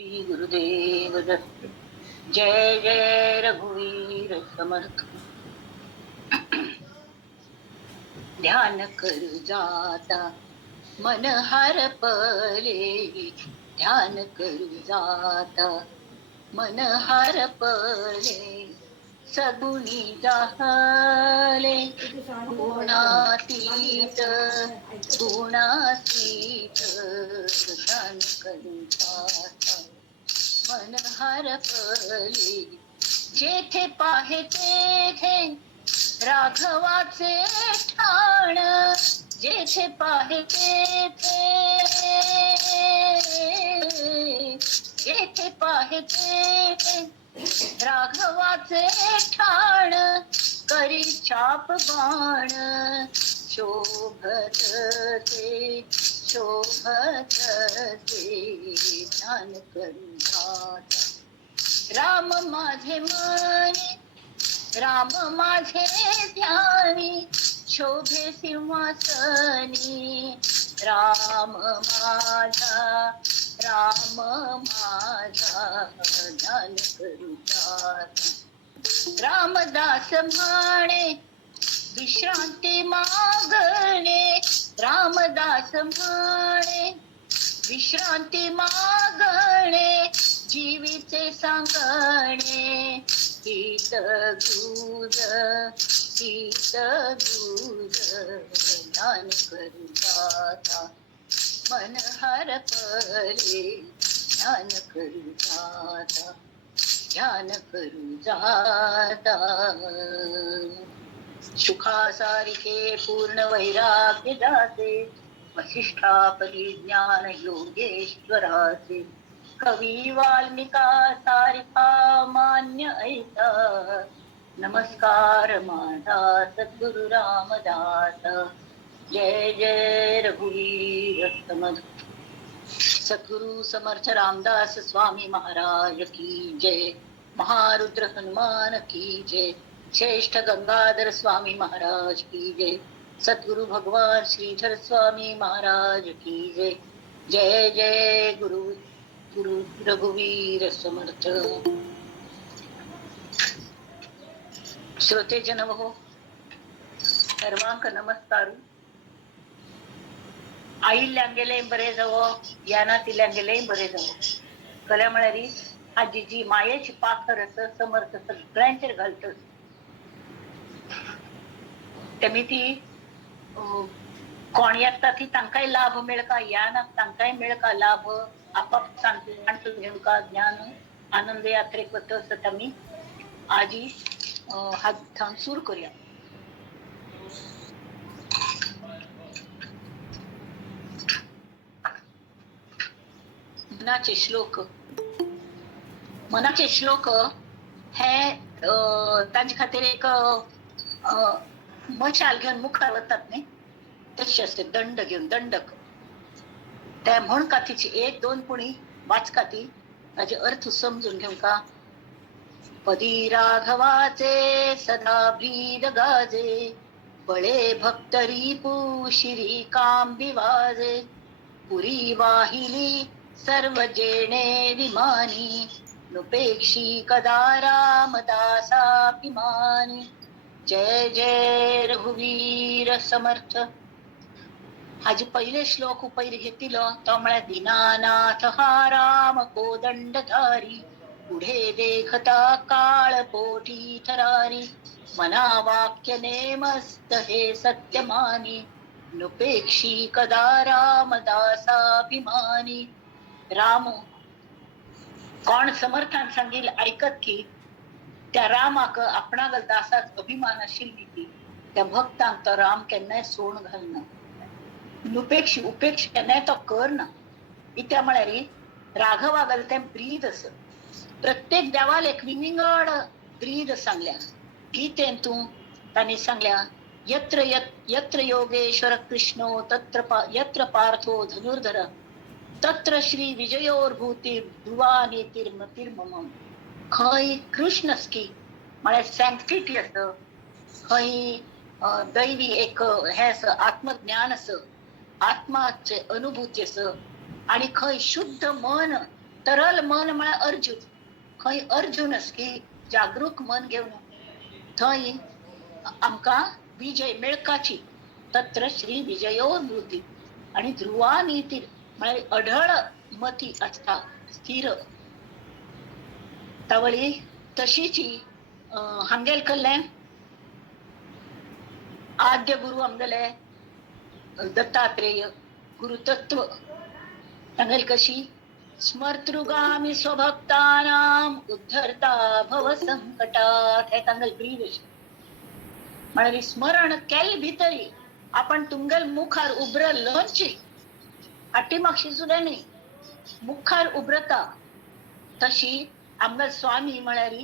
श्री गुरुदेव दत्त। जय जय रघुवीर समर्थ। ध्यान कर जाता मन हरपले, ध्यान कर जाता मन हरपले, सगुणी जाहले गुणातीत गुणातीत, ध्यान कर जाता मन हरपले, जेथे पाहे तेथे राघवाचे ठाण, जेथे पाहे तेथे, जेथे पाहे तेथे राघवाचे ठाण, करी चाप बाण शोभत ते, शोभत ते, ध्यान करू जाता राम माझे मने, राम माझे ध्यानी, शोभे सिंहासनी, राम माझा, राम माझा, ध्यान करू जाता रामदास म्हणे विश्रांती मागणे, रामदास म्हणे विश्रांती मागणे, जीवीचे सांगणे हित गुज, हित गुज, ध्यान करू जाता मन हरपले, ध्यान करू जाता, ध्यान करू जाता। सुखासारिखे पूर्ण वैराग्य जाते, वसिष्ठापदी ज्ञान योगेश्वराचे, कवी वाल्मिका सारिखा मान्य ऐसा, नमस्कार माझा सद्गुरु रामदास। जय जय रघुवीर समर्थ। सद्गुरु समर्थ रामदास स्वामी महाराज की जय, महारुद्र हनुमान की जय, श्रेष्ठ गंगाधर स्वामी महाराज की जय, सद्गुरु भगवान श्रीधर स्वामी महाराज की जय। जय जय गुरु गुरु रघुवीर समर्थ। श्रोते जन हो, सर्वांक नमस्कारू। आईल्यांगेले बरे जावो, याना तिल्यांगेले बरे जावो, कल्या म्हळ्यारी हाजी जी मायेची पाखर समर्थ सगळ्यांचेर घालत, तेमी ती कोण येता ती तांकांय लाभ मेळका, याना तांकांय मेळका लाभ, आपाप सांगतो घेवका ज्ञान आनंद यात्रेक वत असत आमी आजी हात थांब सुरू करूया। मनाचे श्लोक, मनाचे श्लोक हे तांचे खातीर एक मशाल घेऊन मुखार वतात न्ही, तशें असते दंड घेऊन, दंडक त्या म्हण कातीची एक दोन पुणी वाचका ती ताजे अर्थ समजून घेवका। पदी राघवाचे सदा ब्रीद गाजे, बळे भक्त रिपू शिरी काम बिवाजे, पुरी वाहिली सर्व जेणे विमानी, नुपेक्षी कदा रामदासाभिमानी। जय जय रघुवीर समर्थ। हाजे पहिले श्लोक पहिले घेतिलो तो म्हळ्यार दीनानाथ हा राम कोदंडधारी, पुढे देखता काळ पोटी थरारी, मना वाक्य नेमस्त हे सत्य मानी, नुपेक्षी कदा रामदासाभिमानी। राम कोण समर्थान सांगील ऐकत की त्या रामाक आपणागल दासाच अभिमान आशिल्ली ती, त्या भक्तांक तो राम केन्नाय सोड घालना, नुपेक्षी उपेक्ष केन्नाय तो करना। इत्या म्हळ्यार राघवागल तें ब्रीद आस, प्रत्येक देवाल एक विंगड ब्रीद सांगल्या गीतेंतू तांणी सांगल्या, यत्र यत्र योगेश्वर कृष्णो तत्र यत्र पार्थो धनुर्धर, तत्र श्री विजयोर्भूती ध्रुवा नीतिर्मतिर्मम। खंय कृष्ण की म्हळ्यार सॅंक्टिटी आस, खंय दैवी एक हे आस, आत्मज्ञान आस, आत्माचे अनुभूती आस, आणि खंय शुद्ध मन तरल मन म्हळ्यार अर्जुन. खंय अर्जुनच की जागरूक मन घेवन थंय आमकां विजय मेळकाची. तत्र श्री विजयो नृती. आणि ध्रुवा नीती म्हळ्यार अढळ मती आसता, स्थिर. तावळी तशीची हांगेल कहलें आद्य गुरु आमगेले दत्तात्रेय गुरुतत्व तांगेल कशी स्मर्तृगामी स्वभक्तानाम उद्धरता भव संकटात. हे तांगेल ब्रीद अशी म्हळ्यार स्मरण केल भितरी आपण तुमगेल मुखार उबरलोची हाटी म्हापशी सुद्दां न्ही, मुखार उबरता. तशी आमगेल स्वामी म्हळ्यार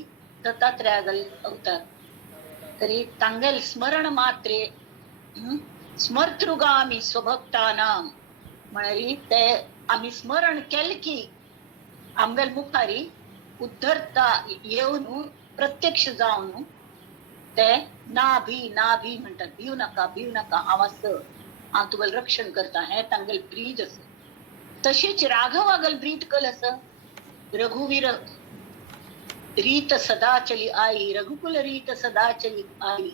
दत्तात्रेयागेल अवतार. तरी तांगेल स्मरण मात्रे स्मर्तृगामी स्वभक्तानाम म्हळ्यार ते आम्ही स्मरण केले की आमगेल मुखारी उद्धरता येवन प्रत्यक्ष जावन ते ना भी म्हणतात. भिव नाका हांव आसा, हांव तुगेलें रक्षण करता. हे तांगेल ब्रीद आसा. तशीच राघवागेल ब्रीद कल आसा. रघुवीर रीत सदा चली आई, रघुकुल रीत सदा चली आई,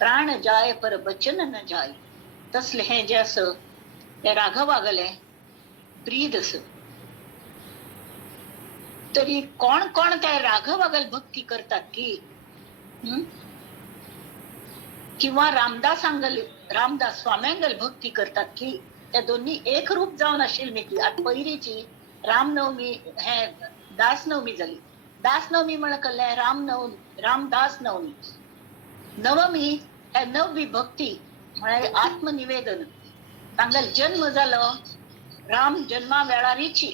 प्राण जाय पर बचन न जाय. तसले हे जे असं ते राघवागले ब्रीद अस. तरी कोण कोण त्या राघवागल भक्ती करतात की किंवा रामदास स्वाम्यांगल भक्ती करतात की त्या दोन्ही एक रूप जावन आशिल्ली की. आता पयलीची रामनवमी हे दासनवमी जाली. दासनवमी म्हण कहलें रामदास नवमी. नवमी हे नववी भक्ती म्हळ्यार आत्मनिवेदन. तांगेल जन्म जालो राम जन्मा वेळारीची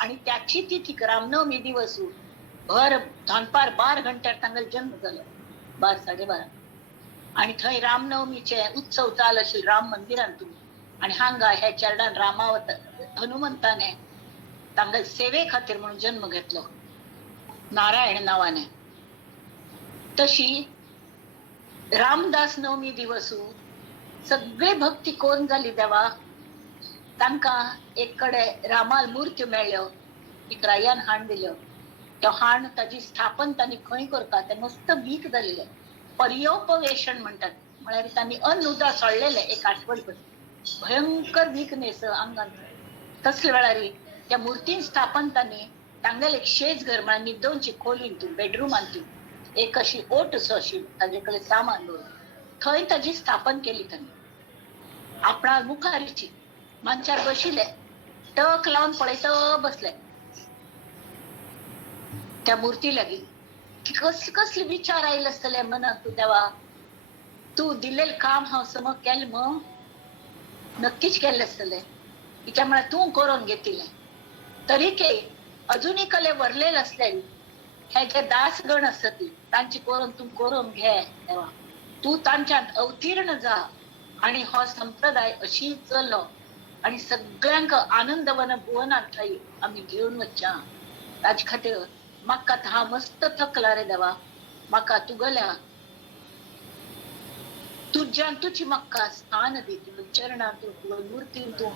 आणि त्याची तिथी रामनवमी दिवस भर दनपार 12 घंट्यार तांगेल जन्म जालो, 12:30. आणि थंय रामनवमीचे उत्सव चाल आशिल्ले राम मंदिरांत. आणि हांगा हे चरणान हनुमंताने तांगेल सेवे खातीर म्हणून जन्म घेतलो नारायण नावाने. तशी रामदास नवमी दिवस सगळे भक्ती कोण जाली देवा. तांकां एक कडे रामाल मूर्ती मेळ्ळ्यो, इकरायान हाण दिल्यो. तो हाण ताजी स्थापन तांणी खंय करता ते मस्त वीक जाल्ले. पर्योपवेशन म्हणटात. म्हळ्यार तांणी अन्न उदक सोडलेले एक आठवडभर. भयंकर वीकनेस आंगान. तसले वेळार त्या मुर्तीन स्थापन तांणी तांगेल एक शेज घर म्हळ्यार न्हिदोवची खोलींतून बेडरूमांतून एक अशी ओट सो आशिल्ली ताजे कडेन सामान दवरून थंय ताजी स्थापन केली तांणी. आपणा मुखारीची मंचार बशिल्ले, टक लावन पळयत बसले त्या मूर्ती लागीं. की कसले विचार आयले आसतले मनाक देवा. तू दिलेले काम हांव समज केलें मग नक्कीच केल्ले आसतले. कित्याक म्हळ्यार तूं करून घेतिल्लें. तरीके अजुनी कले वरलेले असले हे जे दासगण असत तांची करून तू करून घे देवा. तू तांच्यात अवतीर्ण जा आणि हो संप्रदाय अशी चल्लो आणि सगळ्यांक आनंदवन भुवनात थंय आम्ही घेऊन वच्चा. ताजे खातीर म्हाका हा मस्त थकला रे देवा. म्हाका तुगेल्या तुज्यान तुझी म्हाका स्थान दी चरणांतून तुज्या मुर्तींतून.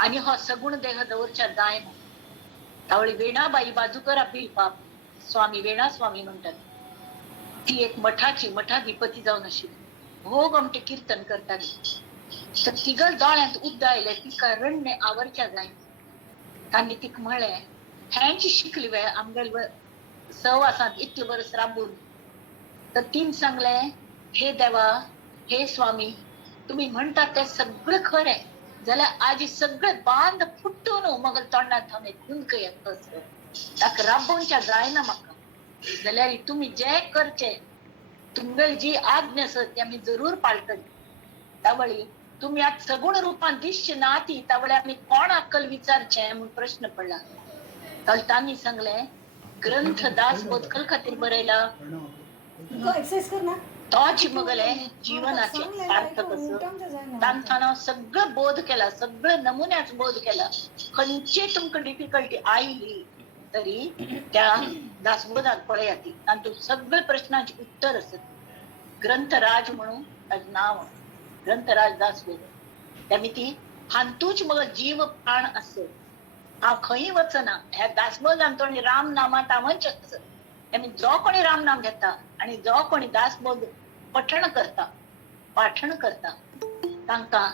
आणि हो सगुण देह दवरच्या जाय. तावळी वेणाबाई बाजूकर आपली बाप स्वामी वेणा स्वामी म्हणतात. ती एक मठाधिपती जावन आशिल्ली. भोग आमटे कीर्तन करताली. तर तिगल दोळ्यांत उद्द आयले. तिका रण्णे आवरच्या जाय. तांणी तिका म्हळें हेंची शिकली वे आमगेल सहवासांत इतले वर्स राबून. तर तीन सांगलें हे देवा हे स्वामी तुम्ही म्हणटात ते सगळं खरें जाल्यार आज सगळे बांध फुट्टून मग तोंडात हांव खुंदक येता. ताका राबोवच्या जायना म्हाका. जाल्यार तुम्ही जे करचे तुमगेल जी आज्ञा आसा ती आमी जरूर पाळटली. तावळी तुम्ही आज सगुण रूपान दिसचे ना ती तावळे आमी कोण अक्कल विचारचे म्हणून प्रश्न पडला. तर तांणी सांगलें ग्रंथ दास बोधकल खातीर बरयला. तोच मगले जीवनाचे सार्थक असं. तांथाना सगळं बोध केला, सगळं नमुन्याच बोध केला. खंयची तुमकां डिफिकल्टी आयली तरी त्या दासबोधात पळया ती तांतून सगळे प्रश्नांची उत्तर असत. ग्रंथराज म्हणून ताजें नाव ग्रंथराज दासबोध. त्यामुळे ती हांतूच मग जीव प्राण असत. हांव खंय वचना, ह्या दासबोध आमचो राम नामांत आवश्यक. आनी जो कोणी राम नाम घेता आणि जो कोणी दासबोध पाठण करता तांकां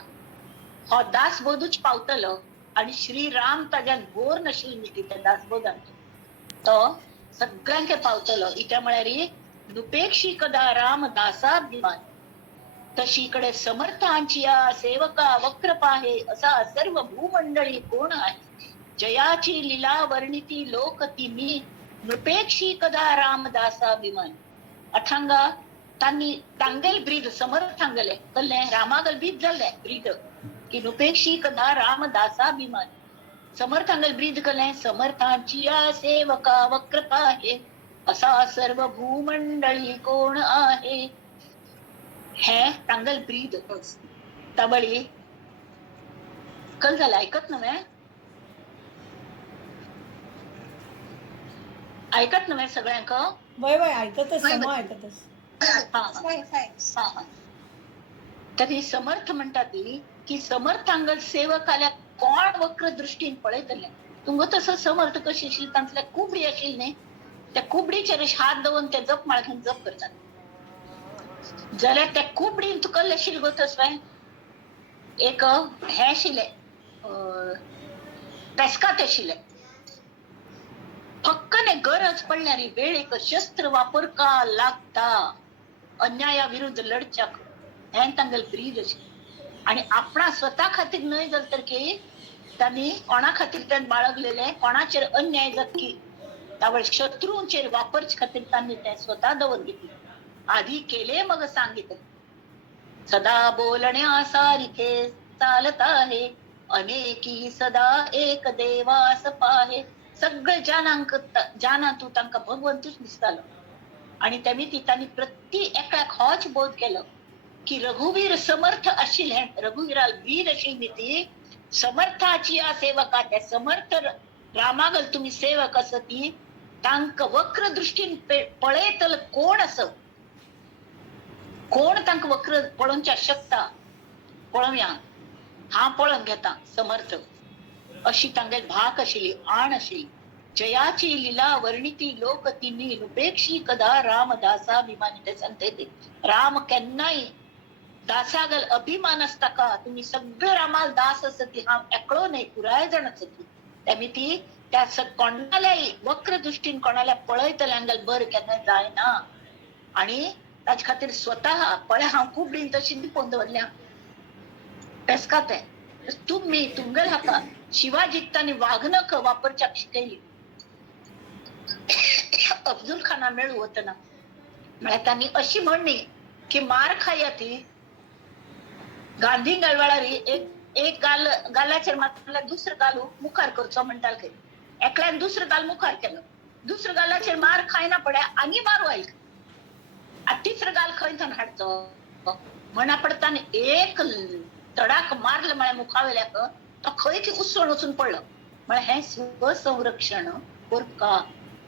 हो दासबोधूच पावतलो आणि श्रीराम ताज्यान बोर नाशिल्ली न्ही त्या दासबोधान तो सगळ्यांक पावतलो. इत्या म्हळ्यार नुपेक्षी कदा राम दासाभिमान तशी इकडे समर्थांची या सेवका वक्र पाहे असा सर्व भूमंडळी कोण आहे. जयाची लीला वर्णिती लोक ती मी नृपेक्षी कदा रामदासाभिमान. अठांगा तांनी तांगेल ब्रीद समर्थांगले कल्ले रामागल ब्रीद जाल्ले ब्रीद की नृपेक्षी कदा रामदासाभिमान. समर्थांगल ब्रीद कल्ले समर्थांची या सेवका वक्र पाहे असा सर्व भूमंडळी कोण आहे. हे तांगल ब्रीद तबळी कल झालं ऐकत नव्हे ऐकत नव्हे सगळ्यांक वय वय ऐकतच ऐकतच. तरी समर्थ म्हणतात की समर्थांगल सेवक आल्या कोण वक्र दृष्टीन पळयतले. तुमग तसं समर्थ कशी आशिल्ली तांतल्या कुबडी आशिल्ली न्ही त्या कुबडीचेर हात दवरून ते जप माळ घेवन जप करतात. जाल्यार त्या कुबडीन तुका आशिल्ली गो तसवें एक हे आशिल्ले पेस्कात आशिल्ले. फक्कने गरज पडल्यार वेळेक शस्त्र वापर का लागता अन्याया विरुद्ध लढच्याक हें तांगेल ब्रीद आशिल्लें. आणि आपणा स्वता खातीर न्हय जाल तर की तांणी कोणा खातीर तें बाळगलेले कोणाचेर अन्याय जातकी तावळ शत्रूंचेर वापरचे खातीर तांणी तें स्वता दवर घेतले. आधी केले मग सांगितले सदा बोलण्या सारिखे चालत आहे अनेकी सदा एक देवास पाहे. सगळे जाना तू तांकां भगवंतूच दिसतालो. आणि त्यामी तांणी प्रति एकाक होच बोध केलो की रघुवीर समर्थ आशिल्ले रघुवीराल वीर आशिल्ली ती समर्थाची या सेवका त्या समर्थ रामागल तुम्ही सेवक आस ती तांकां वक्र दृष्टीन पळयतल कोण आस कोण तांकां वक्र पळोवच्या शकता पळोवया हांव पळोवन घेता समर्थ अशी तांगेल भाक आशिल्ली आण आशिल्ली. जयाची लीला वर्णिती लोक तिनी नुपेक्षी कदा रामदासाभिमानी. ते सांगते ते राम केन्नाय दासागल अभिमान असता का तुम्ही सगळे रामाल दास असती हा एकलो नाही पुराय जण असती त्यामी ती त्या कोणाल्याय वक्र दृष्टीन कोणाल्या पळयतल्यांगल बर केन्ना जायना. आणि ताजे खातीर स्वतः पळय हांव खूब दिन तशी लिपोवन दवरल्या पेस्काते तुम्ही तुमगेल हाका शिवाजी तांणी वाघनख वापरच्याक शिकयली. अफजल खाना मेळू वतना म्हळ्यार तांणी अशी म्हणणी की मार खाया ती गांधी गळवाळार एक गालाचेर मारल्यार दुसरो गाल मुखार करचो म्हणटाले. एकल्यान दुसरो गाल मुखार केलो दुसऱ्या गालाचेर मार खायना पड्या आनी मारू आयले तिसरो गाल खंयच्यान हाडचो म्हणा पडताना एक तडाक मारलं म्हळ्यार मुखावेल्याक तो खंय की उसवण वचून पडलो. म्हळ्यार हें स्वसंरक्षण करका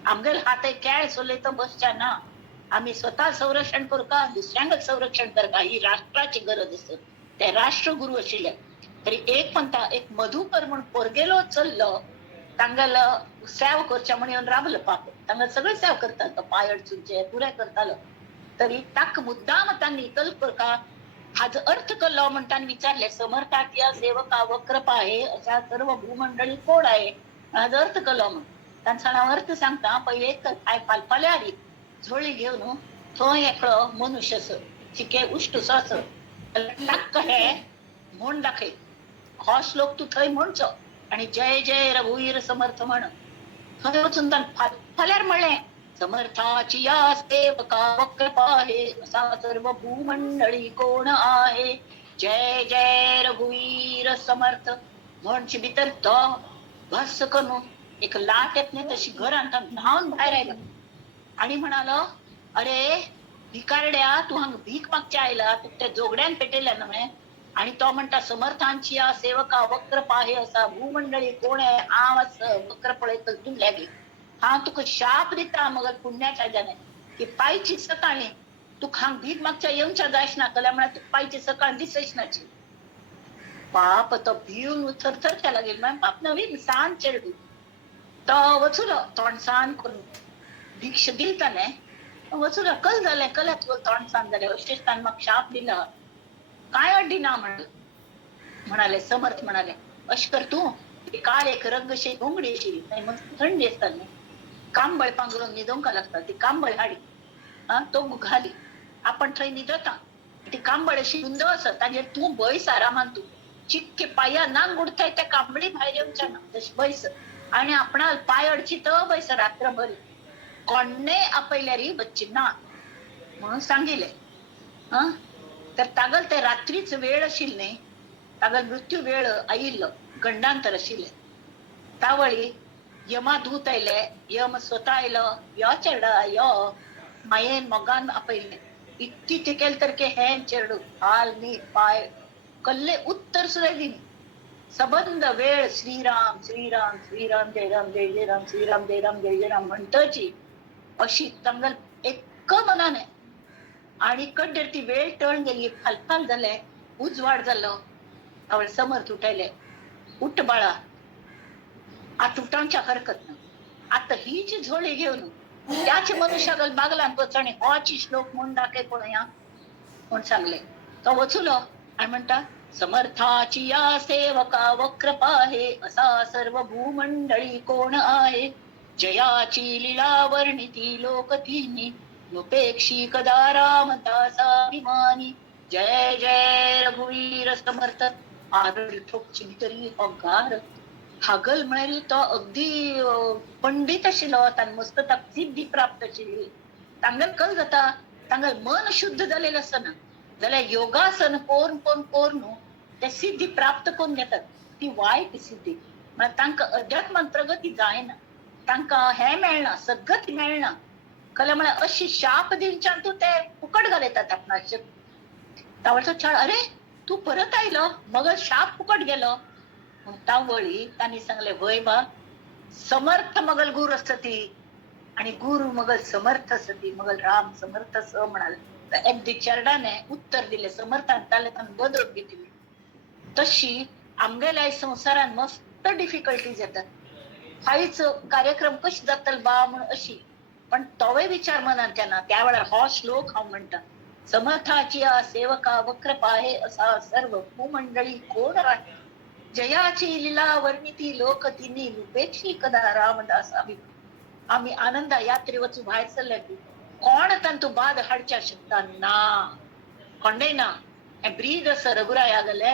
आमगेल हात केळ चलयता बसच्या ना. आम्ही स्वतः संरक्षण करका दुसऱ्यांक संरक्षण करका ही राष्ट्राची गरज असत. ते राष्ट्रगुरू आशिल्ले तरी एक म्हणटा एक मधुकर म्हण पोरगेलो चल्लो तांगेल सेव करच्या म्हण येवन राबलो पाप तांगेल सगळे सेव करता तो पाय अडचूनचे पुरे करतालो. तरी ताक मुद्दाम तांणी कल्प करका हाजो अर्थ कल्लो म्हण तांणी विचारले समर्थाक या सेवका वक्र पाहे अशा सर्व भूमंडळी कोण आहे हाजो अर्थ कल्लो म्हण तांचा अर्थ सांगता पहिले एक फाल्यां हाडी झोळी घेवन थंय एकलो मनुष्य आस चिके उश्टूसो आस ताक हे म्हण दाखय हो श्लोक तू थंय म्हणचो आणि जय जय रघुवीर समर्थ म्हण. थंय वचून फाल्यार म्हणलें समर्थाची या सेवका वक्र पाहे असा सर्व भूमंडळी कोण आहे. जय जय रघुवीर समर्थ म्हणचे भितर तो भस्स करून एक लाट येत नाही तशी घरांत न्हावन भायर आयला आणि म्हणालो अरे भिकारड्या तू हांगा भीक मागच्या आयला तू त्या जोगड्यान पेटयल्या न्हय. आणि तो म्हणटा समर्थांची या सेवका वक्र पाहे असा भूमंडळी कोण आहे हांव वक्र पळयत तू लागी हांव तुका शाप दिता मगर पुण्याच्या जाणे की पायची सकाळी तू हांगा भीक मागच्या येवच्या जायच ना जाल्यार म्हळ्यार तू पायची सकाळ दिसच नाची. बाप तो भिवन थरथरच्या लागेल मॅम बाप नवीन सान चेडू तो वचुलो तोंडसान करून भिक्ष दिलताने वचुलो कल जालें कल्यात तोंडसान जालें अशें ताणें म्हाका शाप दिला काय अड्डी ना म्हणाले समर्थ म्हणाले अश कर तू काळ एक रंगशी घोंगडी आशिल्ली नाही मस्त थंडी आसताली कांबळ पांघरून न्हिदोंक लागता ती कांबळ हाडी तो घाली आपण थंय न्हिदता ती कांबळ अशी रुंद आसत ताजेर तूं बयस आरामान तू चिक्के पाया नांग उडताय त्या कांबळी भायर येवच्या ना तशी बयस आणि आपणा पाय अडचित बयस रात्रभर कोणे आपयल्यारी बच्ची ना म्हणून सांगिले तर तागल ते रात्रीच वेळ आशिल्ली न्ही तागल मृत्यू वेळ आयिल्लो गंडांतर आशिल्ले तावळी यमादूत आयले यम स्वता आयलो यो चेडा यो मायेन मोगान आपयले इतकी ते केल तर के हें चेडू हाल नी पाय कल्ले उत्तर सुद्धा दिली सबंद वेळ श्रीराम श्रीराम श्रीराम जय राम जय जय राम श्रीराम जय राम जय जय राम म्हणटची अशी तांगल एक मनाने आणि कड्डेर ती वेळ टळून गेली फालफाल जाले उजवाड जालो आवळ समर्थ उठयले उठ बाळा आता उठांच्या हरकत ना आता ही जी झोळी घेऊन त्याच मनुष्यागल बागलान पचणी होची श्लोक म्हणून दाखय कोण या कोण सांगले तो वचुलो आणि म्हणता समर्थाची या सेवका वक्रपा आहे असा सर्व भूमंडळी कोण आहे जयाची लीला वर्णिती लोकतीनी नुपेक्षी कदा रामदासाभिमानी जय जय रघुवीर समर्थ आरळ ठोकची तरी अगार हागल म्हणाली तो अगदी पंडित आशिल्लो तान मस्त ताका सिद्धी प्राप्त आशिल्ली तांगल कल जाता तांगल मन शुद्ध जालेलें आसना जाल्यार योगासन कोरून ते सिद्धी प्राप्त करून घेतात ती वायट सिद्धी म्हळ्यार तांकां अध्यात्मान प्रगती जायना तांकां हें मेळना सद्गती मेळना कला म्हळ्यार अशी शाप दिवच्यान तूं ते फुकट घालयतात आपणाचें तावळचो छाळ अरे तू परत आयलो मग शाप फुकट गेलो तावळी तांणी सांगले वय बा समर्थ मगल गुरु असती आणि गुरु मगल समर्थ असती मगल राम समर्थ स म्हणाले अगदी चरडाने उत्तर दिले समर्थान ताले तान बदलून घेतली तशी आमगेल्या संसारान मस्त डिफिकल्टीज येतात फायच कार्यक्रम कशी जातल बा म्हणून अशी पण तोवे विचार मनान केना त्या वेळार हो श्लोक हांव म्हणटा समर्थाची सेवका वक्रपा आहे असा सर्व भूमंडळी कोण आहे जयाची लीला वर्णिती लोकतिनी उपेक्षी कदा रामदास आम्ही आनंदा यात्रे वचू भायर सरले की कोण तंतु बाद हाडच्या शकता ना कोंडे ना हे ब्रीद असं रघुराया गेले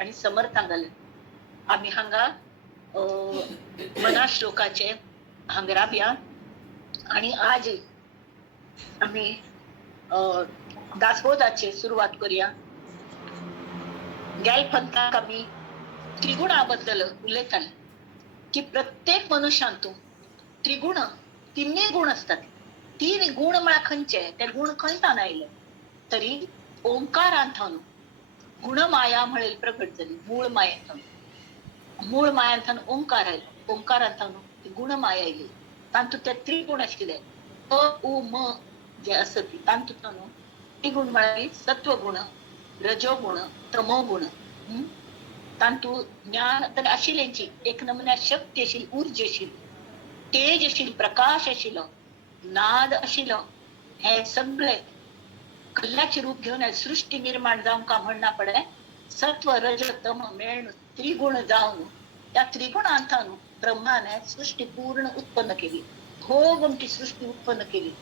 आणि समर्थां गेले आम्ही हांगा मना श्लोकाचे हांगा राबया आणि आज आम्ही दासबोधाची सुरुवात करूया गेल पंथाक आम्ही त्रिगुणाबद्दल उलयताले की प्रत्येक मनशांतून त्रिगुण तिन्ही गुण असतात तीन गुण म्हळ्यार खंयचे ते गुण खंयच्यान आयले तरी ओंकारांतून गुणमाया म्हणेल प्रकट जाली मूळ मायांतून ओंकार आयलो ओंकारांतून गुणमाया आयली तांतून ते त्रिगुण आशिल्ले अ उ म जे असत तांतून त्रिगुण म्हळ्यार सत्वगुण रजोगुण तमोगुण तांतू ज्ञान तर आशिल्ल्यांची एक नमुन्यार शक्ती आशिल्ली ऊर्जा आशिल्ली तेज आशिल्लो प्रकाश आशिल्लो नाद आशिल्लो हे सगळे कल्ल्याचे रूप घेवन सृष्टी निर्माण जावंक म्हणना पडे सत्व रज तम मेळून त्रिगुण जावन त्या त्रिगुणांतून ब्रह्माने सृष्टी पूर्ण उत्पन्न केली भोगमटी सृष्टी उत्पन्न केली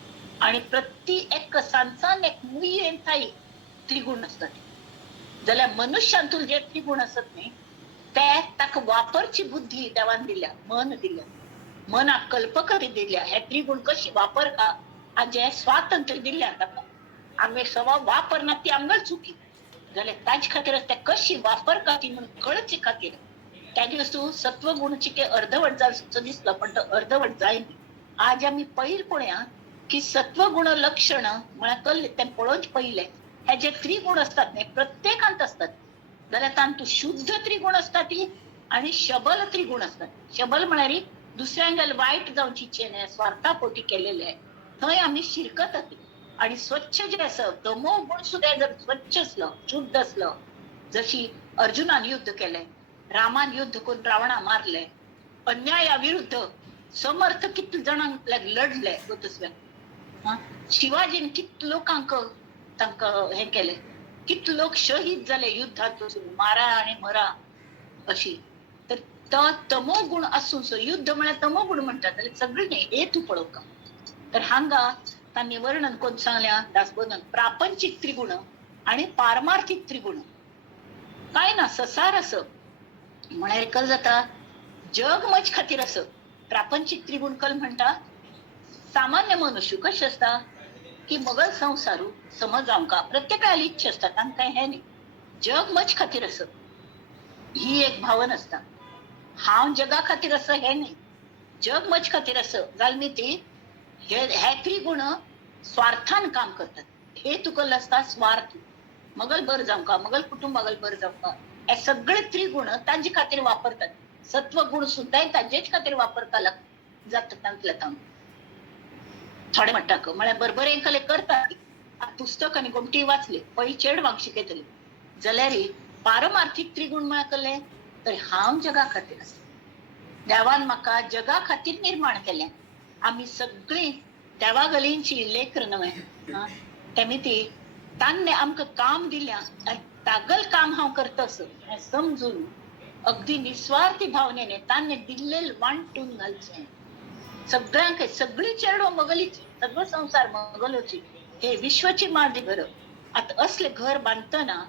आणि प्रत्येक सांसान एक मुयेंताई त्रिगुण असतात जाल्यार मनुष्यांतून जे त्रिगुण असत न्ही ते ताका वापरची बुद्धी देवान दिल्या मन दिल्या मनाक कल्पकरी दिल्या हे त्रिगुण कशी वापरका हाजे स्वातंत्र्य दिल्या ताका आम्ही सवा वापरना ती आमगल चुकी जाल्यार ताजे खातीर ते कशी वापरका ती म्हणून कळचे खातीर त्या दिवस तू सत्वगुणची के अर्धवट जावचो दिसलो पण तो अर्धवट जायना आज आम्ही पयर पळया की सत्वगुण लक्षण म्हळ्यार कल्ले ते पळोवच पयले हे जे त्रिगुण असतात न्ही प्रत्येकांत असतात जाल्यार तांतूं शुद्ध त्रिगुण असतात ती आणि शबल त्रिगुण असतात शबल म्हळ्यार दुसऱ्यांगेर वायट जावची इच्छेने स्वार्थापोटी केलेले थंय आम्ही शिरकतात आणि स्वच्छ जे असं तमो गुण सुद्धा जर स्वच्छ असलं शुद्ध असलं जशी अर्जुनान युद्ध केलंय, रामान युद्ध करून रावणा मारले, अन्यायाविरुद्ध समर्थ किती जणांक लढले गोतस्व्या, शिवाजीन किती लोकांक तांका हे केले, किती लोक शहीद झाले युद्धात मारा आणि मरा अशी. तर तो तमोगुण असून युद्ध म्हळ्यार तमोगुण म्हणतात जाल्यार सगळी नाही हे तू पळोवका. तर हांगा तांणी वर्णन कोण सांगल्या दासबोधान, प्रापंचिक त्रिगुण आणि पारमार्थिक त्रिगुण. काय ना ससार असं म्हळ्यार कल जाता जग मज खातीर असं. प्रापंचिक त्रिगुण कल म्हणटा सामान्य मनुष्य कशें असता की मगल संसारू समज आमकां प्रत्येकाला इच्छा असता, तांकां हे नाही जग मज खातीर असं ही एक भावना असता. हांव जगा खातीर असं हे नाही, जग मज खातीर असं जाल्यार ती हे त्रिगुण स्वार्थान काम करतात. हे तुकल असता स्वार्थ, मगल बर जावका, मगल कुटुंबागल बर जावका, हे सगळे त्रिगुण तांचे खातीर वापरतात. सत्वगुण सुद्धा तांचेच खातीर वापरता जाता तांतले काम. थोडे म्हणटाक म्हळ्यार बरबरें कले करतात. पुस्तक आनी गोमटी वाचले पळय चेडवांक शिकयतली जाल्यार पारमार्थीक त्रिगुण म्हळ्यार कले तर हांव जगा खातीर आसा, देवान म्हाका जगा खातीर निर्माण केलें. आमी सगळीं देवा गलींची लेकर न्हय, तेमी ती तान्ने आमकां काम दिल्या, तागल काम हांव करतस हें समजून अगदी निस्वार्थी भावनेने तान्ने दिल्लें वांटून घालचें. सगळ्यांक सगळी चेडो मगलीची, सगळो संसार मगलोची, हे विश्वाची माझे घर. आता असले घर बांधतना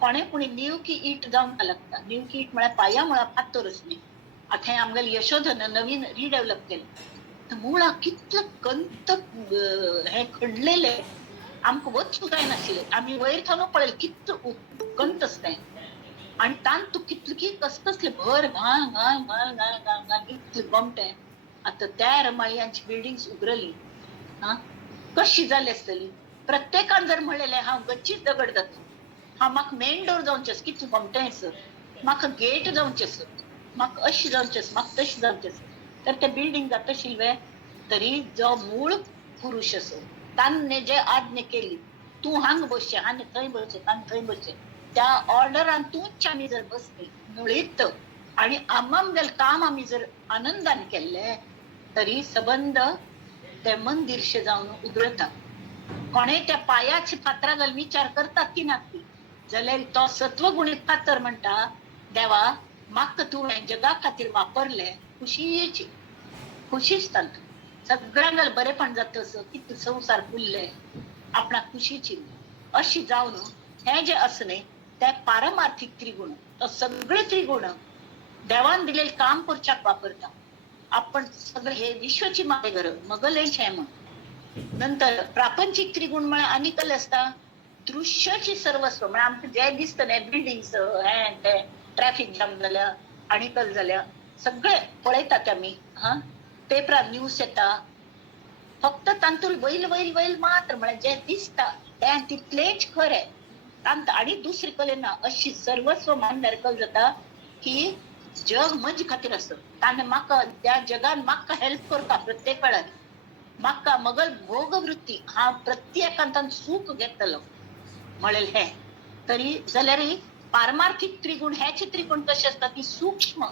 कोणे कोणी निवकी इट जावंक लागता. निवकी इट म्हळ्यार पाया म्हळ्यार फातरच न्ही. आता हे आमगेले यशोधन नवीन रिडेव्हलप केलें, मुळा कितले कंत हे खणलेले आमकां वचूंक जायनाशिल्ले. आमी वयर थांबून पळयलें कितले कंत असते आणि तान तूं कितले कसले भर घाल घाल घाल घाल घाल घाल कितले गोमटे. आता त्या रमाळ्यांची बिल्डिंग्स उगरली, कशी जाली आसतली. प्रत्येकान जर म्हणलेले हांव गच्चीच दगड जाता, हांव म्हाका मेन डोर जावचें, कितले गोमटे आसत, म्हाका गेट जावचें, म्हाका अशी जावचें, म्हाका तशी जावचें, तर ते बिल्डिंग जाता आशिल्ले. तरी जो मूळ पुरुष असो तान्ने जे आज्ञा केली, तूं हांग बसचें, हांगा थंय बसचें, हांगा थंय बसचें, त्या ऑर्डरान तूंच आमी जर बसली मुळीत आणि आमगेलें काम आमी जर आनंदान केल्ले तरी संबंध ते मंदिरशे जावन उगडटा. कोणे त्या पायाचे फातरागल विचार करतात की नाती जाल्यार तो सत्वगुणी फातर म्हणटा देवा म्हाका तूं हें जगा खातीर वापरले खुशीची, खुशीच तांत सगळ्यांगल बरेपण जातस, कितले संसार फुलले आपणा खुशीची अशी जावन हे जे असणे ते पारमार्थिक त्रिगुण. तो सगळे त्रिगुण देवान दिलेले काम करच्याक वापरता. आपण सगळे हे विश्वाची मागे घर मगलेंचे म्हण. नंतर प्रापंचिक त्रिगुण म्हळ्यार आनी कसले असता, दृश्याची सर्वस्व म्हळ्यार आमकां जे दिसता न्ही बिल्डिंग्स हे ते ट्रॅफिक जाम जाल्या आनी कल जाल्या सगळे पळयतात आमी. पेपरार न्यूज येता, फक्त तांतून वयल वयल वयल मात्र म्हळ्यार जे दिसता ते तितलेच खरें तांत आनी दुसरे कले ना अशी सर्वस्व मानल्यार कल जाता की जग म्हजे खातीर असत. ताणें म्हाका त्या जगान म्हाका हेल्प करता प्रत्येक वेळार. म्हाका मगल भोगवृत्ती हांव प्रत्येकांतान सूख घेतलो म्हळेल हे तरी जाल्यार पारमार्थिक त्रिगुण हेचे त्रिगुण कशे असता की सूक्ष्म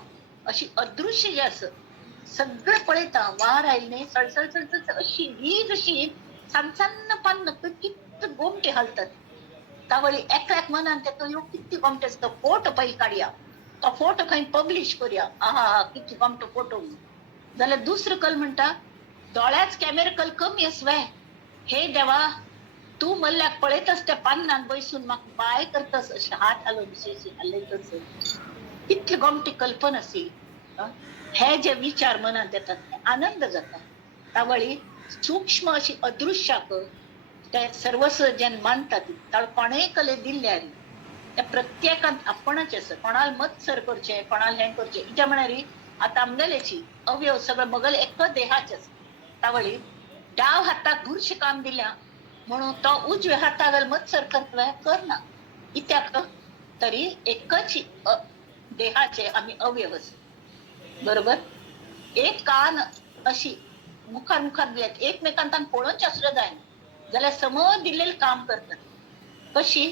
अशी अदृश्य जे असत सगळे पळयता. वार आयले सळसळ सळसळ अशी वीज अशी सान्न पान्न किती गोमटे हालतात. तावळी एकल्याक मनान तेका किती गोमटे असता. फोटो पयली काडया, तो फोटो खंय पब्लिश करूया, आहा किती गोमटो फोटो. जाल्यार दुसरं कल म्हणटा दोळ्याच कॅमेरा कल कमी असवे, हे देवा तू मल्ल्याक पळयतस त्या पान्नान बसून म्हाका बाय करतस अशे हात हालोवन हलयतस. कितली गोमटी कल्पना आसी. हे जे विचार मनात येतात आनंद जाता. तावळी सूक्ष्म अशी अदृश्याक ते सर्वस्व जेन मानतात ताळ कोणेय कले दिल्ल्यार त्या प्रत्येकान आपणच असं कोणाला मत सर करचे, कोणाला हे करचे इच्या म्हणारी. आता आमगेलेची अवयव सगळं मगल एक देहाचे असत. तावळी डाव हाताक बुरशे काम दिल्या म्हणून तो उजव्या हातागल मत्सर करतोय करना. इत्याक तरी एकच देहाचे आम्ही अवयव बरोबर. एक कान अशी मुखार मुखार दिल्यात एकमेकांतान पळोवचे असले जाय जाल्यार समोर दिलेले काम करतात. कशी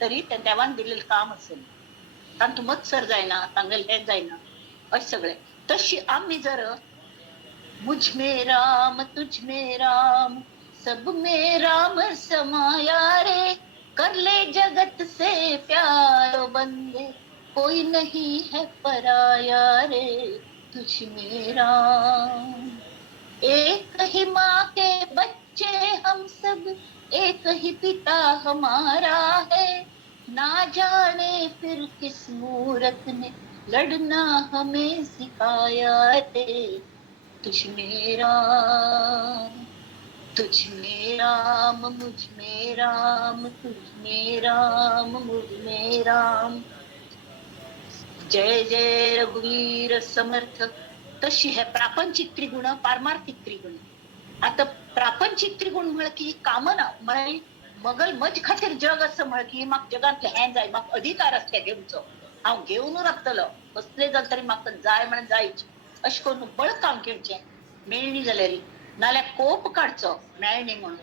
तरी त्या देवान दिलेले काम असेल तांतू मत्सर जायना तांगेल हे जायना अशें सगळें. तशी आमी जर मुझ में राम तुझ में राम सब में राम समाया रे, कर ले जगत से प्यार ओ बंदे कोई नहीं है पराया रे, तुझ में राम। एक ही माँ के बच्चे हम सब, एक ही पिता हमारा है, ना जाने फिर किस मूरत ने लड़ना हमें सिखाया रे, तुझ में राम तुझ में राम मुझ में राम तुझ में राम मुझ में राम। जय जय रघुवीर समर्थ। तशी हे प्रापंचिक त्रिगुण पारमार्थिक त्रिगुण. आता प्रापंचिक त्रिगुण म्हळ की कामना म्हळ्यार मगल मज खातीर जग असं म्हळ की म्हाका जगांतले हें जाय, म्हाका अधिकार आसता घेवचो, हांव घेवन रावतलो, कसले जाल तरी म्हाका जाय म्हण जायच अशें करून बळकावन घेवचें मेळ्ळी जाल्यार, नाल्यार कोप काडचो मेळ्ळी म्हणून,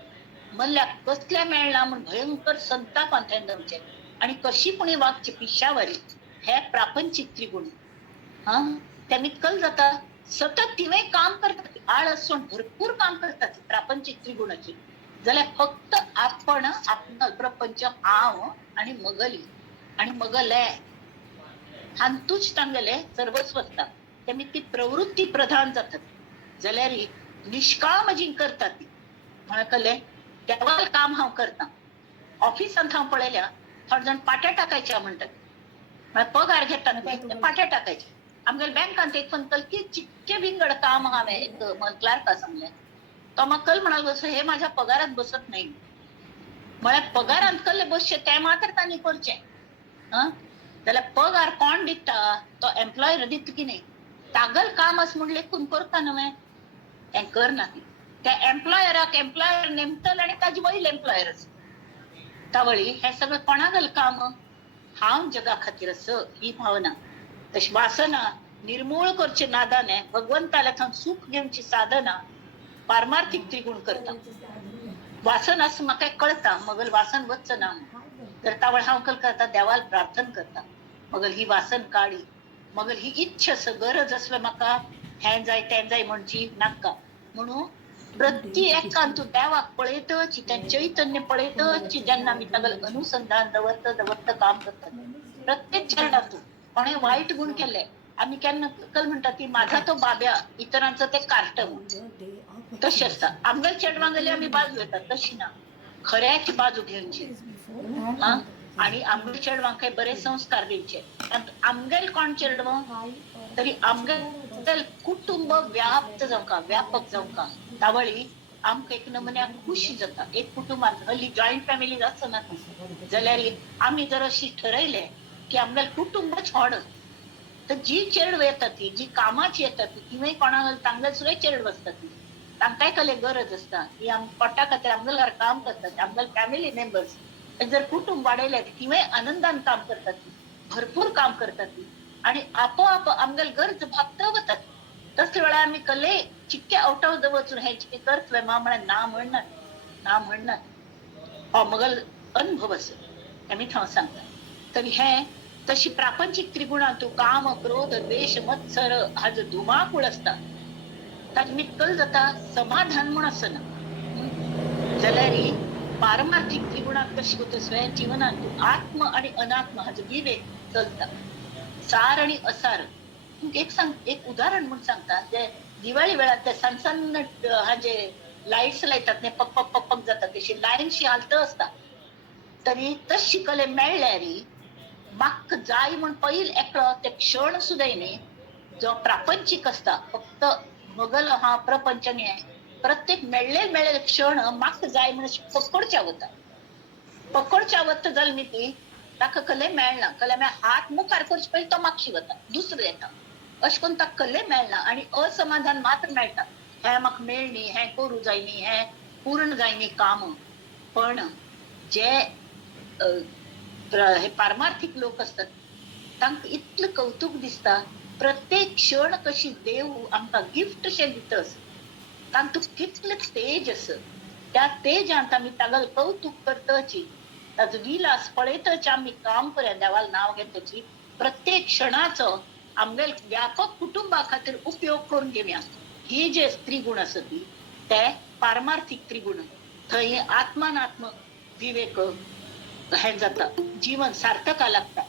म्हणल्यार कसल्या मेळना म्हण भयंकर संतापान थंय जावचें आनी कशीपणी वागची पिश्यावरी. हे प्रापंचिक त्रिगुण. त्यांनी कल जाता सतत तिवे काम करतात, आळस सोडून भरपूर काम करतात प्रापंचिक त्रिगुणाची. जाल्यार फक्त आपण आपला प्रपंच हांव आणि मगली आणि मगले हांतूच तांगेले सर्वस्व असता. त्यांनी ती प्रवृत्ती प्रधान जातात जाल्यार निष्काम जी करतात ती म्हणकले देवाल काम हांव करता. ऑफिसांत हांव पळयल्या थोडे जाण पाट्या टाकायच्या म्हणटात, पगार घेतात ते पाट्या टाकायचे. आमगेल्या बँकांत एक पण की जितके बिंगड काम हांवें एक क्लार्का सांगलें, तो म्हाका कल म्हणालो हे माझ्या पगारात बसत नाही. म्हळ्यार पगारांत कल्ले बसचे ते मात्र तांणी करचें. जाल्यार पगार कोण दिता तो एम्प्लॉयर दिता की नाही, तागल काम आस म्हणलें कोण करता न्हय तें करना. त्या एम्प्लॉयराक एम्प्लॉयर नेमतलो आनी ताजे वयर एम्प्लॉयर आसा. तावळी हे सगळं कोणागल काम हांव जगा खातीर आस ही भावना. तशी वासना निर्मूळ करचे नादाने भगवंताला थंय सुख घेवची साधना पारमार्थिक त्रिगुण करता. वासन असं म्हाका कळता मगल वासन वचच ना तर तावळ हांव कल करता देवाल प्रार्थना करता मगल ही वासन काढी, मगल ही इच्छा गरज असले म्हाका हें जाय तें जाय म्हणची नाका म्हणून प्रत्येकान तू देवाक पळयतच तें चैतन्य पळयतच जेन्ना आमी तागल अनुसंधान दवरता काम करतात. प्रत्येक चरणातून कोणें वायट गुण केले आमी केन्ना कल म्हणटा की माझा तो बाब्या इतरांचं ते कार्ट तशी असता. आमगेल चेडवांगेली आमी बाजू घेतात तशी ना, खऱ्याची बाजू घेवची आणि आमगेल चेडवांक बरे संस्कार दिवचे. आमगेल कोण चेडवां तरी आमगेल कुटुंब व्याप्त जावका व्यापक जावका तावळी आमकां एक नमुन्याक खुशी जाता. एक कुटुंबात हल्ली जॉईंट फॅमिली आसना जाल्यार आमी जर अशी ठरयले की आमगेल कुटुंबच व्हड तर जी चेडवां येता ती जी कामाची येता ती तिवय कोणाक तांगेल सुद्दां चेडवां आसता ती तांकांय कले गरज आसता की आम पोटा खातीर आमगेल घर काम करतात. आमगेल फॅमिली मेंबर्स जर कुटुंब वाडयले तिवय आनंदान काम करतात, भरपूर काम करतात ती आणि आपोआप आमगेल गरज भागता वतात. तसल्या वेळार आमी कले चिक्के आउट ऑफ द वचून हे चिक्के करतले म्हळ्यार ना म्हणनात हो मगल अनुभव आसा आमी हांव सांगता. तरी हे तशी प्रापंचिक त्रिगुणांतू काम क्रोध द्वेष मत्सर हा जो धुमाकूळ असता ताका मित्कल जाता समाधान म्हण आसना. जाल्यार पारमार्थिक त्रिगुणात कशी होत स्वयं जीवनात आत्म आणि अनात्म हा जो विवेक चलता, सार आणि असार. एक उदाहरण म्हणून सांगता जे दिवाळी वेळार ते सनसन हा जे लाईट्स लायतात पक पक पक पक जातात तशी लायनशी हालत असता तरी तशी कले मेळ्ळ्यार म्हाका जाय म्हण पयल एकलो ते क्षण सुद्दां न्ही जो प्रापंचिक असता फक्त मगल हा प्रपंच न्ही प्रत्येक मेळ्ळेले क्षण म्हाका जाय म्हण पकडच्या वता जाल न्ही ती ताका कले मेळना. कले हात मुखार करचे पयलीं तो मागशी वता दुसरो येता अशें करून ताका कले मेळना आणि असमाधान मात्र मेळटा. हें म्हाका मेळ्ळी हें करूं जाय न्ही हें पूर्ण जाय न्ही काम. पण जे हे पारमार्थिक लोक असतात तांकां इतलें कौतुक दिसता प्रत्येक क्षण कशी देव आमकां गिफ्ट शें दितस तांतूं कितलें तेज आसा. त्या तेजांत आमी तागल कौतुक करतची ताजो विलास पळयतच आमी काम करूया देवाल नांव घेतची प्रत्येक क्षणाचो आमगेल व्यापक कुटुंबा खातीर उपयोग करून घेवया. ही जे त्रिगुण आसत ते पारमार्थीक त्रिगुण. थंय आत्मानात्म विवेक हे जाता, जीवन सार्थका लागता.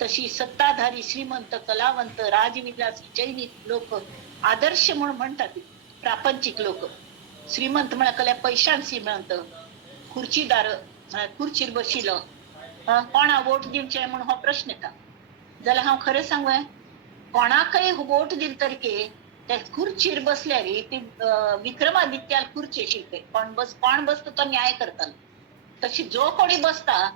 तशी सत्ताधारी, श्रीमंत, कलावंत, राजविलासी, जैनिक लोक आदर्श म्हणून म्हणतात. प्रापंचिक लोक श्रीमंत म्हणल्या पैशांची म्हणत, खुर्चीदार खुर्चीर बशिलो, कोणा वोट दिवचे म्हणून हो प्रश्न येता. जाल्यार हांव खरें सांगूं, कोणाकय वोट दिले तरीके त्या खुर्चीर बसल्यार ती विक्रमादित्याल खुर्ची आशिल्ली, कोण बसता तो न्याय करतालो. तशी जो कोणी बसता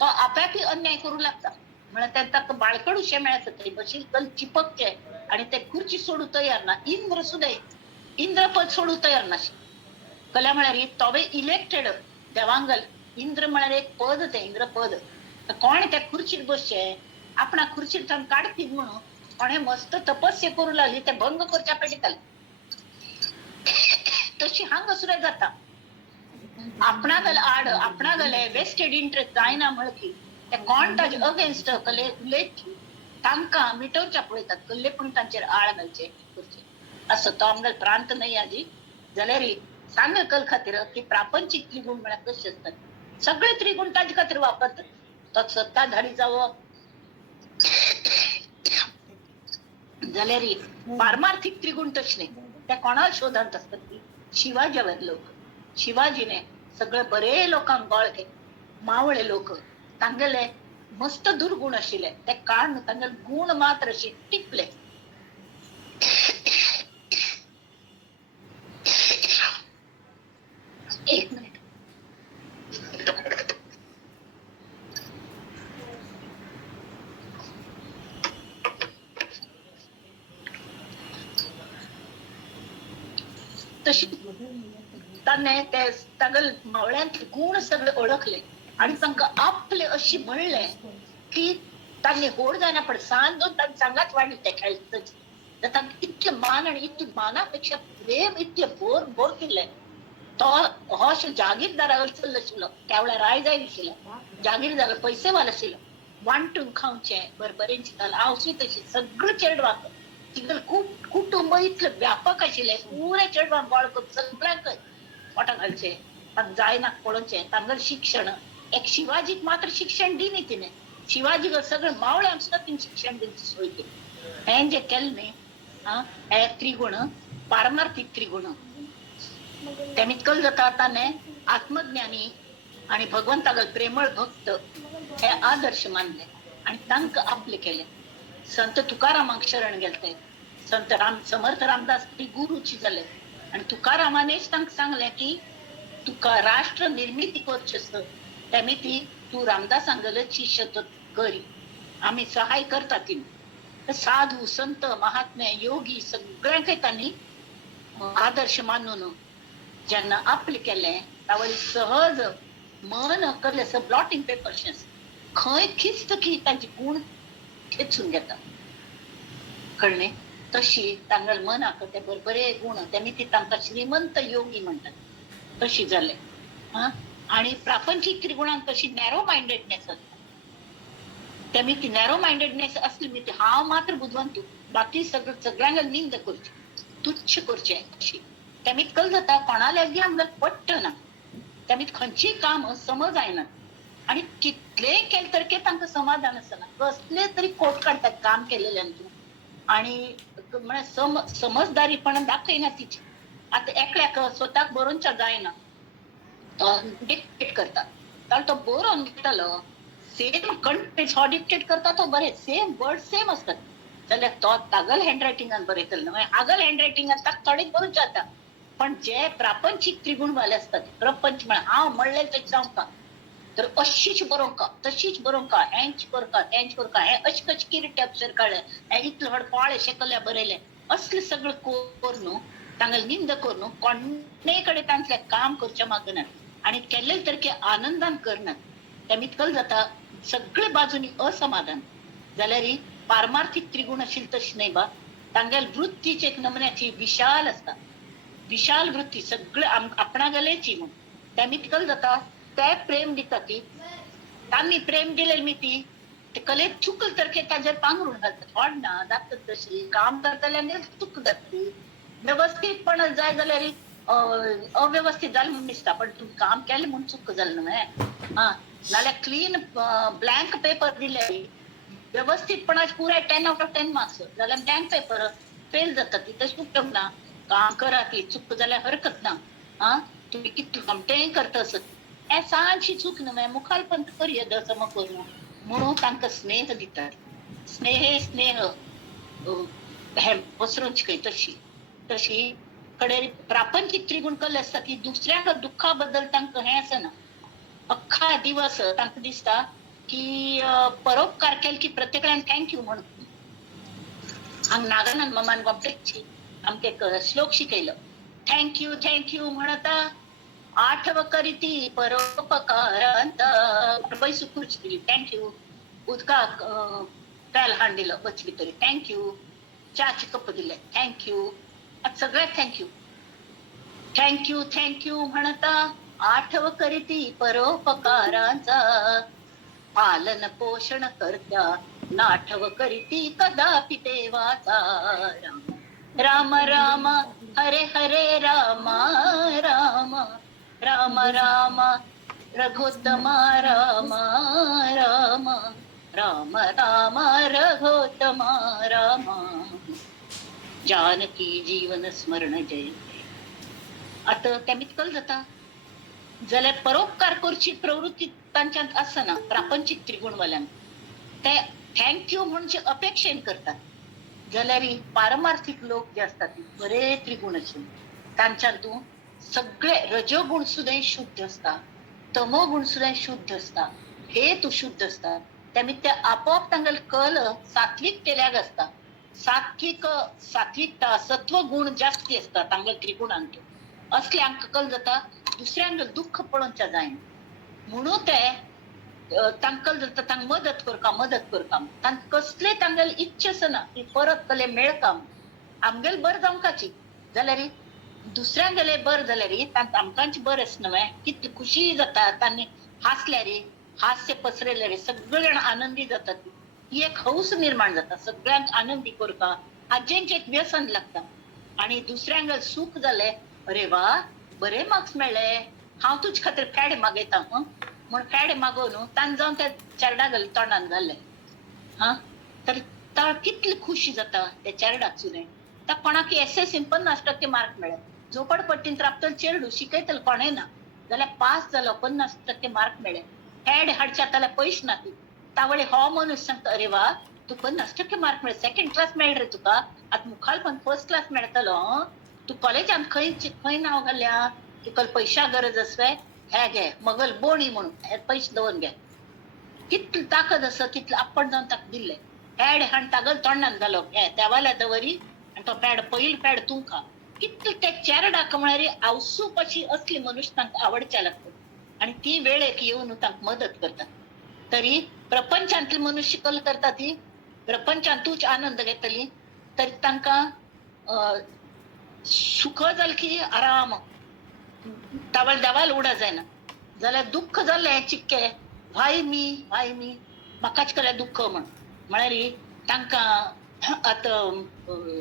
तो आपापी अन्याय करू लागता. म्हणजे ताका बाळकडू शे मेळता, थंय बशील कल चिपकचे आणि ते खुर्ची सोडू तयार ना. इंद्र सुद्धा इंद्रपद सोडू तयार नाशे. कल्या म्हळ्यार तोवे इलेक्टेड देवांगल. इंद्र म्हळ्यार एक पद, ते इंद्र पद. कोण त्या खुर्चीर बसचे, आपणा खुर्चीर थांब काढतील म्हणून कोणे मस्त तपस्या करू लागली, ते भंग करच्या पेटयताले. तशी हांगा सुद्धा जाता. आपणागल आड, आपणागले वेस्टेड इंटरेस्ट जायना म्हणकी ते कोण ताजे अगेन्स्ट कले उलयत तांकां मिटोवच्या पळयतात. कल्ले पण तांचेर आळ घालचे करचे. असो तो आमगेल प्रांत न्हय आजी. जाल्यार सांग कल खातीर की प्रापंचीक त्रिगुण म्हळ्यार कशे आसतात. सगळे त्रिगुण ताजे खातीर वापरतात. तो सत्ताधारी जावो जाल्यार पारमार्थीक त्रिगुण तशे न्हय. ते कोणाला शोधांत असतात. शिवाजी लोक, शिवाजीने सगळे बरे लोकांक गोळखे, मावळे लोक तांगेले मस्त दुर्गुण आशिल्ले ते काढून तांगेले गुण मात्र अशी टिपले. एक मिनिट. तशी ताने ते तांगेल मावळ्यांतले गुण सगळे ओळखले आणि तांकां आपले अशी म्हणले की तांणी होड जायना. पण सांग तांणी सांगाच वाडली ते खेळटाचे. तांकां इतले मान आणि इतले मानापेक्षा प्रेम इतले बोर बोर केले. तो हो जागीरदारा चल्लो आशिल्लो, त्या वेळार राय जाय दिशिल्लो, जागीरदार पैसेवाल आशिल्लो, वांटून खावचे, बरबरेन चिंतालो. हांव सुद्दां तशी सगळें चेडवांक तिगेल कुटुंब इतले व्यापक आशिल्ले, पुरे चेडवांक गोळ करून सगळ्यांक पोटां घालचे, तांकां जायना पळोवचे. तांगेलें शिक्षण एक शिवाजीक मात्र शिक्षण दिनी तिने. शिवाजीक सगळे मावळ्यांक सुद्दां तिने शिक्षण दिवची सोय केली. हें जे केलें न्ही हे त्रिगुण पारमार्थीक त्रिगुण. तेमी कल जाता ताणे आत्मज्ञानी आणि भगवंतागल प्रेमळ भक्त हे आदर्श मानले आणि तांकां आपले केले. संत तुकारामाक शरण गेलते. संत समर्थ रामदास गुरुची जाले आणि तुकारामानेच तांकां सांगले की तुका राष्ट्र निर्मिती करची आसत, तेमी ती तू रामदासांगेले शिष्य करी, आमी सहाय करता. ती साधू संत महात्मे योगी सगळ्यांक तांणी आदर्श मानून जेन्ना आपले केले त्यावेळी सहज मन करले ब्लॉटिंग पेपर खंय खिस्त की तांचे गुण खेचून घेता. कळ्ळें. तशी तांगेल मनाक ते बरे गुण तेमी ती तांकां श्रीमंत योगी म्हणटात. तशी जाले. आणि प्रापंचिक त्रिगुणांक तशी नॅरो माइंडेडनेस आसता. तेमी ती नॅरो माइंडेडनेस असली मी हांव मात्र बुजवंतू, बाकी सगळ्यांक निंद करची, तुच्छ करचे. अशी तेमीत कल जाता कोणाला अगदी आमकां पट्ट ना. तेमीत खंयचीय काम समज आयना आणि कितलेय केले तरी तांकां समाधान आसना. कसले तरी कोट काडटात काम केलेल्यांतून आणि समजदारीपण दाखयना तिची. आता एकल्याक स्वताक बरोवच्या जायना, डिक्टेट करता. जाल्यार तो बरोवन दितलो सेम कंटेंट हो डिक्टेट करता, तो बरे सेम वर्ड सेम असतात जाल्यार तो तागल हँडरायटिंगान बरयतलो न्हय. आगल हँडरायटिंगान ताका थोडे बरोवंक जाता. पण जे प्रापंचिक त्रिगुणवाले असतात, प्रपंच म्हळ्यार हांव म्हणलें तें जावंका, तर अशीच बरोवंका, तशीच बरोवंका, हेंच करता तेंच करता, हें अशकच टॅप्सर काडलें, हें इतले व्हड पाळे शेकल्या बरयलें, असले सगळे कोर न्हू तांगेल निंद कर न्हू. कोणे कडेन तांतलें काम करचें मागनात आणि केल्ले तरी आनंदान करनात. तेमी कल जाता सगळे बाजूनी असमाधान. जाल्यार पारमार्थीक त्रिगुण आशिल्ली तशी न्हय बा. तांगेल वृत्तीच एक नमुन्याची विशाल आसता, विशाल वृत्ती सगळे आपणागेलेची म्हूण. तेमी कल जाता ते प्रेम दिता ती तांणी प्रेम दिलेली मी ती ते कलेत चुकल तर ताजेर पांघरून घालतात व्हड ना जातात तशी काम करतल्याने चूक जातली व्यवस्थितपण जाय जाल्यार अव्यवस्थित जालें म्हणून दिसता पण तू काम केलें म्हणून चूक जालें न्हय हा नाल्यार क्लीन ब्लँक पेपर दिले व्यवस्थितपणाचे पुराय 10 out of 10 मार्क्स जाल्यार ब्लँक पेपर फेल जाता ती तशी उपयोग ना काम करा ती चूक जाल्यार हरकत ना हा तुम्ही किती तें करता असत हे सांची चूक न्हय मुखालपण करूं येदसम करूं म्हणून तांकां स्नेह दितात स्नेह हे पसरून शिकय तशी कडेन प्रापंचिक त्रिगुण कले आसता की दुसऱ्या दुःखा बद्दल तांकां हें आसना अख्खा दिवस तांकां दिसता की परोपकार केले की प्रत्येकान थँक्यू म्हणून हांगा नागानंद मामान गोमटेची आमकां एक श्लोक शिकयलो थँक्यू म्हणता आठव करीती परोपकारांता बैसू खुर्ची दिली थँक्यू उदकाक पेल हाड दिलो बचली तरी थँक्यू च्याचे कप दिले थँक्यू सगळ्यात थँक्यू म्हणता आठव करीती परोपकारांचा पालन पोषण करत्या नाठव करीती कदापि देवाचा राम राम हरे हरे राम राम राम राम रघुत्तमा राम राम राम राम रघुत्तमा राम जानकी जीवन स्मरण जय आता त्यामित कल जाता जाल्यार परोपकार करची प्रवृत्ती तांच्यांत आसना प्रापंचिक त्रिगुणवाल्यांक ते थँक्यू म्हणजे अपेक्षेन करतात जाल्यार पारमार्थीक लोक जे असतात बरे त्रिगुण असे तांच्यांतून सगळे रजोगुण सुद्धा शुद्ध असता तमोगुण सुद्धा शुद्ध असता हेतू शुद्ध असतात त्यामुळे ते आपोआप तांगेलो कल सात्विक केल्याक असता सात्विकता सत्व गुण जास्ती असता तांगेल्या त्रिगुणांत असल्यांक कल जाता दुसऱ्यांक दुःख पळोवच्या जायना म्हणून ते तांकां जाता तांकां मदत करता तांकां कसले तांगेली इच्छा आसना की परत कले मेळका आमगेले बरें जावंकाची जाल्यार दुसऱ्यांगेले बरें जाल्यार आमकांच बरें आसना कितली खुशी जाता तांणी हांसल्यार हास्य पसरयल्यार सगळे जाण आनंदी जातात ही एक हौस निर्माण जाता सगळ्यांक आनंदी करता हाजेंच एक व्यसन लागता आणि दुसऱ्यांक सुख जाले अरे वा बरे मार्क्स मेळ्ळे हांव तुजे खातीर फेडे मागयता म्हण फेडे मागोवन तान जावन त्या चेरडा घाल तोंडान घाल्ले हा तर कितली खुशी जाता त्या चेरडाक सुद्दां त्या कोणाक SSCन 50% मार्क मेळ्ळे झोपडपट्टीन राबतलो चेडू शिकयतलो कोणें ना जाल्यार पास जालो 50% मार्क मेळ्ळे फेड हाडचे जाल्यार पयशे ना ती तावळे हो मनीस सांगता अरे वा तू 50% मार्क मेळ्ळे सेकंड क्लास मेळ्ळे रे तुका आतां मुखाल पण फर्स्ट क्लास मेळटलो तू कॉलेजान खंय नांव घाल्या तुका पैशा गरज आसवे हे घे मगल बोणी म्हणून हे पयशे दवरून घे कितली ताकद आसा तितलें आपण जावन ताका दिल्ले पॅड हाण तागल तोंडान घालो हे देवाल्या दवरी आनी तो पॅड पयलीं पॅड तूं खा कितले ते चेरडाक म्हळ्यार आवसूप अशी असली मनुश्य तांकां आवडच्या लागता आनी ती वेळेक येवन तांकां मदत करता तरी प्रपंचांतली मनुश्य कल करता ती प्रपंचांतूच आनंद घेतली तरी तांकां सुख जाल की आराम तावल देवाल उडा जायना जाल्यार दुःख जाल्ले चिक्के भाई मी म्हाकाच केल्या दुःख म्हळ्यार तांकां आतां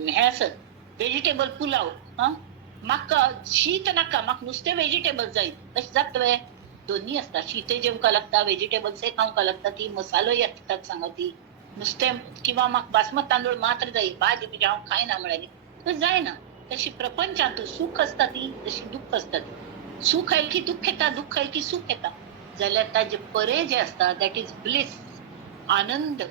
हें आसत वेजिटेबल पुलाव म्हाका शीत नाका म्हाका नुस्तें वेजिटेबल जाय तशें जाता तुवें दोन्ही असता शीतय जेवका लागता वेजिटेबल्सय खावंका लागता ती मसालोय येतात सांगा ती नुस्तें किंवा म्हाका बासमत तांदूळ मात्र जाय भाजी बिजी हांव खायना म्हळ्यार तशें जायना तशी प्रपंचांत सूख असता ती तशी दुःख असता सुख आहे की दुःख येता दुःख आहे की सुख येता जाल्यार ताजे परे जे असता दॅट इज ब्लिस आनंद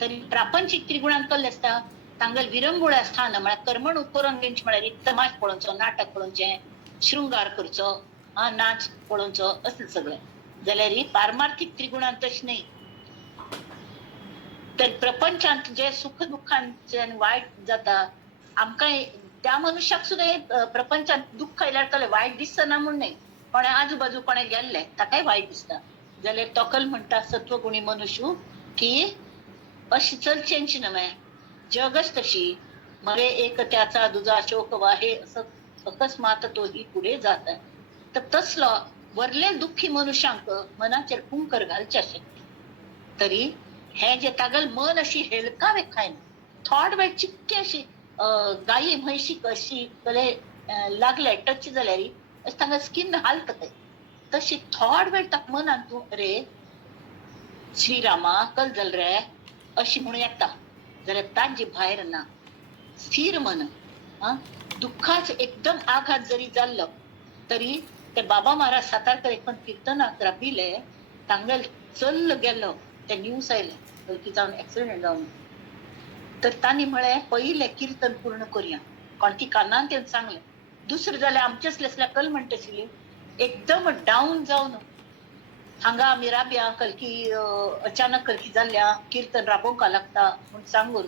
तरी प्रापंचिक त्रिगुणांत कसले असता तांगेल विरंगुळे स्थान म्हळ्यार करमणूक करून घेवची म्हळ्यार तमाश पळोवचो नाटक पळोवचें शृंगार करचो नाच पळोवचो असलें सगळें जाल्यार ही पारमार्थीक त्रिगुणांत तशें न्हय तर प्रपंचांत जे सुख दुःखांचे वायट जाता आमकां त्या मनशाक सुद्दां प्रपंचांत दुःख आयल्यार ताले वायट दिसना म्हूण न्हय कोणे आजूबाजू कोणे गेल्ले ताकाय वायट दिसता जाल्यार तोकल म्हणटा सत्वगुणी मनुष्य की अशी चलचेंची न्हय जगच तशी मरे एक त्याचा दुजा शोक वाहे असं अकस्मात तोही पुढे जाता तर तसलो वरले दुःखी मनुष्यांक मनाचेर कुंकर घालचे शक्य तरी हे जे तागल मन अशी हेळकावे खायना थोड वेळ चिक्के अशी गायी म्हैशी कशी कले लागले टच जाल्यार अशी तांगा स्किन हालता तशी थोड वेळ ताका मनान तूं अरे श्रीरामा कल जल रे अशी म्हणून येता जाल्यार तांची भायर ना स्थिर मन दुःखाच एकदम आघात जरी जाल्लो तरी ते बाबा महाराज सातारकर एक कीर्तनाक राबिले तांगेल चल गेलो ते न्यूज आयले बल्कि जावन एक्सिडेंट जावन तर तांणी म्हळे पहिले कीर्तन पूर्ण करूया कारण की कानान ते सांगले दुसरे जाल्यार आमचेच असल्या कल म्हणटशिली एकदम डाऊन जावन हांगा आमी राबया कलकी अचानक कलकी जाल्ल्या कीर्तन राबोवंक लागता म्हूण सांगून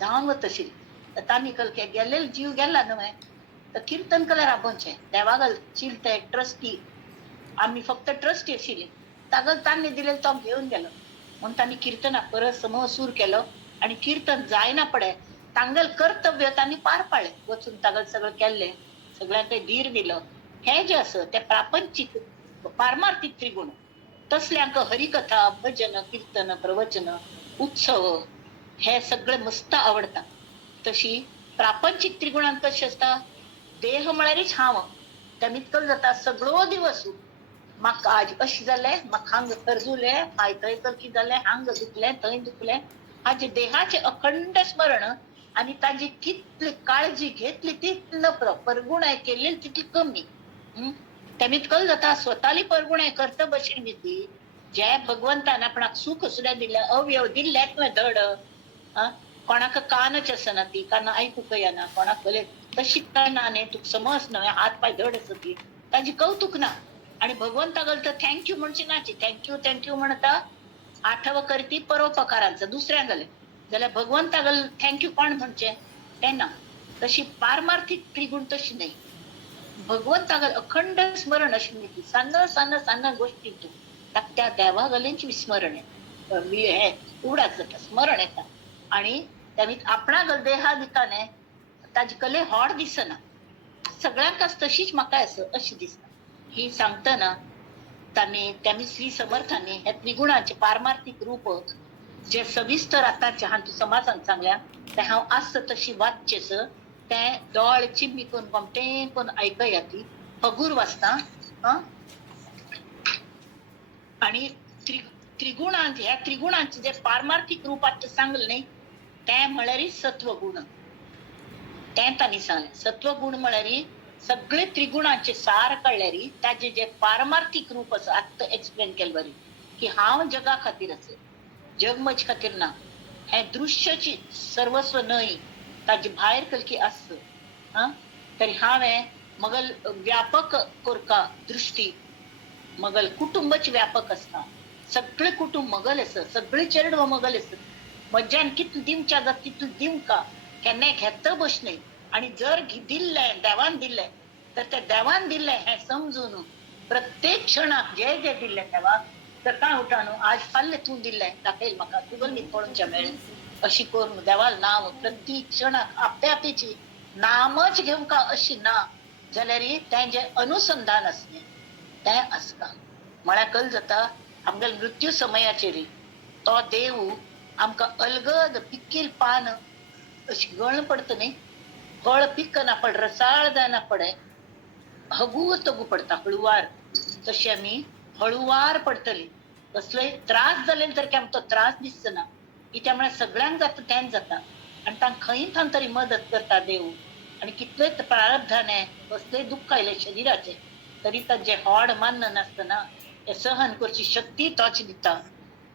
धांवन वतशिली तांणी कलके गेल्ले जीव गेला न्हय तर कीर्तन कले राबोवचें देवागल चिलते ट्रस्टी आमी फक्त ट्रस्टी आशिल्ली तागल तांणी दिलेलो तो घेवन गेलो म्हणून तांणी कीर्तनाक परत समूह सूर केलो आणि कीर्तन जायना पडे तांगल कर्तव्य तांणी पार पाडले वचून तागल सगळं केल्लें सगळ्यांक धीर दिलो हे जे असं ते प्रापंचिक पारमार्थीक त्रिगुण तसल्यांक हरिकथा भजन कीर्तन प्रवचन उत्सव हे सगळे मस्त आवडता तशी प्रापंचिक त्रिगुणांत कशी असता देह म्हळ्यारच हांव तें कल जाता सगळो दिवस म्हाका आज अशें जालें म्हाका हांग खरजुलें हाय थंय कलकी जालें हांग दुखलें थंय दुखलें हाजे देहाचे अखंड स्मरण आणि ताजी कितली काळजी घेतली तितलं परगुणाय केली तितली कमी तेमीत कल जाता स्वताली परगुणाय करता बशीन ती जे भगवंतान आपणाक सुख सुद्धा दिले अवयव दिले तुवें धड कोणाक कानच असना ती कान ऐकूक येना कोणाक भले तशी काना न्ही तुका समज न्हय हात पाय धड आसा ती ताजी कौतुक ना आणि भगवंतागल तर थँक्यू म्हणची नाची थँक्यू म्हणता आठव करती परोपकारांचं दुसऱ्यांक जाल्यार भगवंतागल थँक्यू कोण म्हणचे तेन्ना तशी पारमार्थीक त्रिगुण तशी नाही भगवंतागल अखंड स्मरण अशी ती सान्न गोष्टी तू त्या देवागलेंची विस्मरण हे उडाच जाता स्मरण येता आणि त्यावीत आपणागल देहा दिकाने ताजी कले हॉड दिसना सगळ्यांकाच तशीच म्हाका अशी दिसता ही सांगतना त्यांनी श्री समर्थांनी हे त्रिगुणाचे पारमार्थिक रूप जे सविस्तर आतांच्या हांतू समाजान सांगल्या ते हांव आस्त तशी वाचचेस ते दोळ चिम्मी करून गमटे करून आयकया ती हगूर वाचता आणि त्रिगुणांचे ह्या त्रिगुणांचे जे पारमार्थिक रूपात सांगले नाही ते म्हळ्यार सत्वगुण ते तांणी सांगले सत्वगुण म्हळ्यार सगळे त्रिगुणांचे सार कळल्यार ताजे जे पारमार्थिक रूप आसा आत्ता एक्सप्लेन केले बरी की हांव जगा खातीर आसा जग म्हजे खातीर ना हे दृश्यची सर्वस्व न्हय ताजी भायर कलकी आस तरी हांवें मगल व्यापक कोरका दृष्टी मगल कुटुंबाची व्यापक असता सगळे कुटुंब मगल आसा सगळे चेडवो मगल आसा मज्जान कितले दिवच्या जाता तितले दिवका केन्नाय घेता बसणे आणि जर दिल्लें देवान दिल्लें तर त्या देवान दिल्लें हे समजून प्रत्येक क्षणाक जे जे दिल्लें देवाक सकाळ उठाणू आज फाल्ले तूं दिल्लें दाखयल म्हाका तुगल न्ही पळोवच्या मेळ्ळें अशी करून देवाल नांव प्रत्येक क्षणाक आपल्या आपीची नामच घेवका अशी ना जाल्यार तें जे अनुसंधान असलें तें आसता म्हळ्यार कल जाता आमगेल मृत्यू समयाचेर तो देव आमकां अलगद पिकील पान अशी गळ पडता न्ही फळ पिकना पड रसाळ जायना पडे हगू तगू पडता हळुवार तशी आमी हळुवार पडटली कसलोय त्रास जाले तर आमकां तो त्रास दिसना कित्याक म्हळ्यार सगळ्यांक जाता तेंच जाता आनी तांकां खंय थान तरी मदत करता देव आनी कितलेय प्रारब्धाने कसलेय दुःख आयले शरिराचे तरी ताजे हॉड मान्न नासतना हे सहन करची शक्ती तोच दिता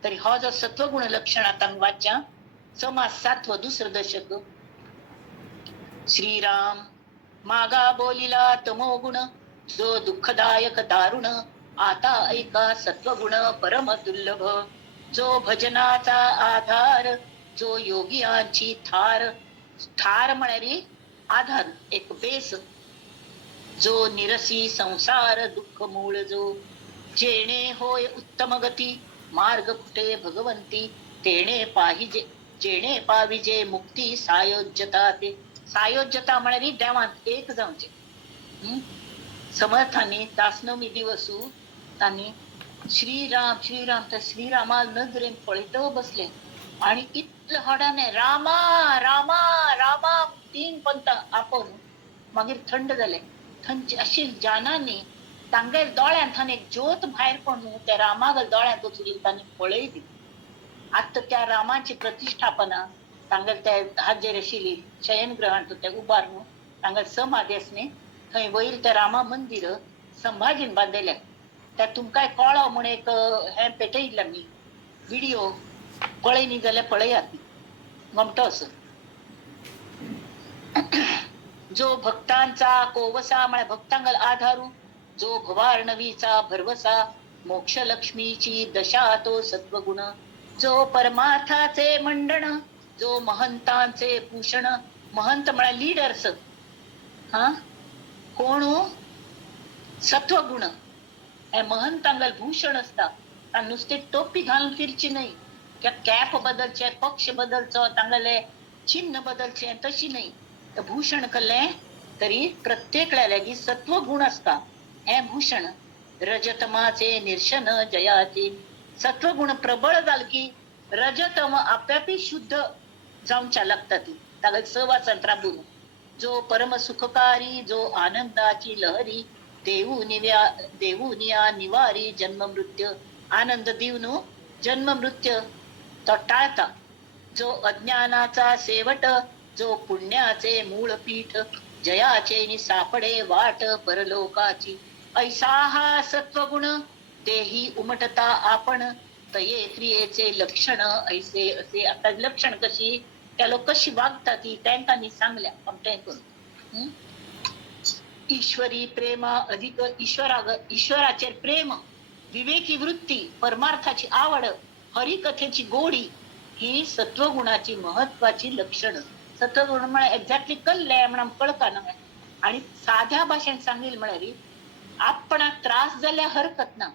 तरी हो जो सत्वगुण लक्षण आता वाच्या समाज 7 दुसरं दशक श्रीराम मागा बोलिला तमो गुण जो दुःखदायक दारुण आता ऐका सत्वगुण परम दुर्लभ जो भजनाचा आधार जो योगियांची थार म्हणारी आधार एक बेस जो निरसी संसार दुःख मूळ जो जेणे होय उत्तम गती मार्ग कुठे भगवंती तेणे पाहिजे जेणे पाविजे मुक्ती सायोज्यता ते सायोज्यता म्हणारी देवांत एक जावचे समर्थांनी दासनमी दिवसू तांणी श्रीराम श्रीराम त्या श्रीरामाला नजरेन पळयतो बसले आणि इतले हडाने रामा रामा रामा 3 पंत आपण मागीर थंड जाले. थंड अशी जानांनी तांगेर दोळ्यांत एक ज्योत भायर पडून त्या रामागेर दोळ्यांत वचून तांणी पळयली. आता त्या रामाची प्रतिष्ठापना तांगेर त्या हाजेर आशिल्ली शयनग्रहांत ते उबारून तांगेर समाधी आसली. थंय वयर त्या रामा मंदिर संभाजीन बांदयलें. त्या तुमकां कळ्ळो म्हण एक हे पेटयिल्लें मी व्हिडिओ पळय जाल्यार पळयात. गमतो असो. जो भक्तांचा कोवसा म्हळ्यार भक्तांगल आधारू, जो भवार्णवीचा भरवसा, मोक्ष लक्ष्मीची दशा तो सत्वगुण, जो परमार्थाचे मंडण, जो महंतांचे भूषण. महंत म्हळ्यार लिडर्स. हा कोण सत्वगुण हे महंतांगल भूषण असता. नुसते टोपी घालून फिरची नाही, कॅप बदलचे, पक्ष बदलचो, तांगले चिन्ह बदलचे तशी नाही. भूषण कल्ले तरी प्रत्येक लागी सत्वगुण असता. हे भूषण रजतमाचे निर्शन जयाचे. सत्वगुण प्रबळ जाल की रजतम आपोआपी शुद्ध जाऊनच्या लागता ती तागल सहवासांत राबून. जो परम सुखकारी, जो आनंदाची लहरी, देऊनिया निवारी जन्म मृत्यू. आनंद दिवनू जन्म मृत्यू तो टाळता. जो अज्ञानाचा सेवट, जो पुण्याचे मूळ पीठ, जयाचे नि सापडे वाट परलोकाची. ऐसा हा सत्वगुण तेही उमटता आपण, तये क्रियेचे लक्षण ऐसे असे. आता लक्षण कशी त्या लोक कशी वागतात ती त्यांनी सांगल्या आमच्या करून. ईश्वरी प्रेमा अधिक ईश्वराचे प्रेम, विवेकी वृत्ती, परमार्थाची आवड, हरिकथेची गोडी ही सत्वगुणाची महत्वाची लक्षण. सत्वगुण म्हणजे एक्झॅक्टली कळले म्हणून कळका ना. आणि साध्या भाषेत सांगेल म्हणाली आपणाक त्रास झाल्या हरकत ना,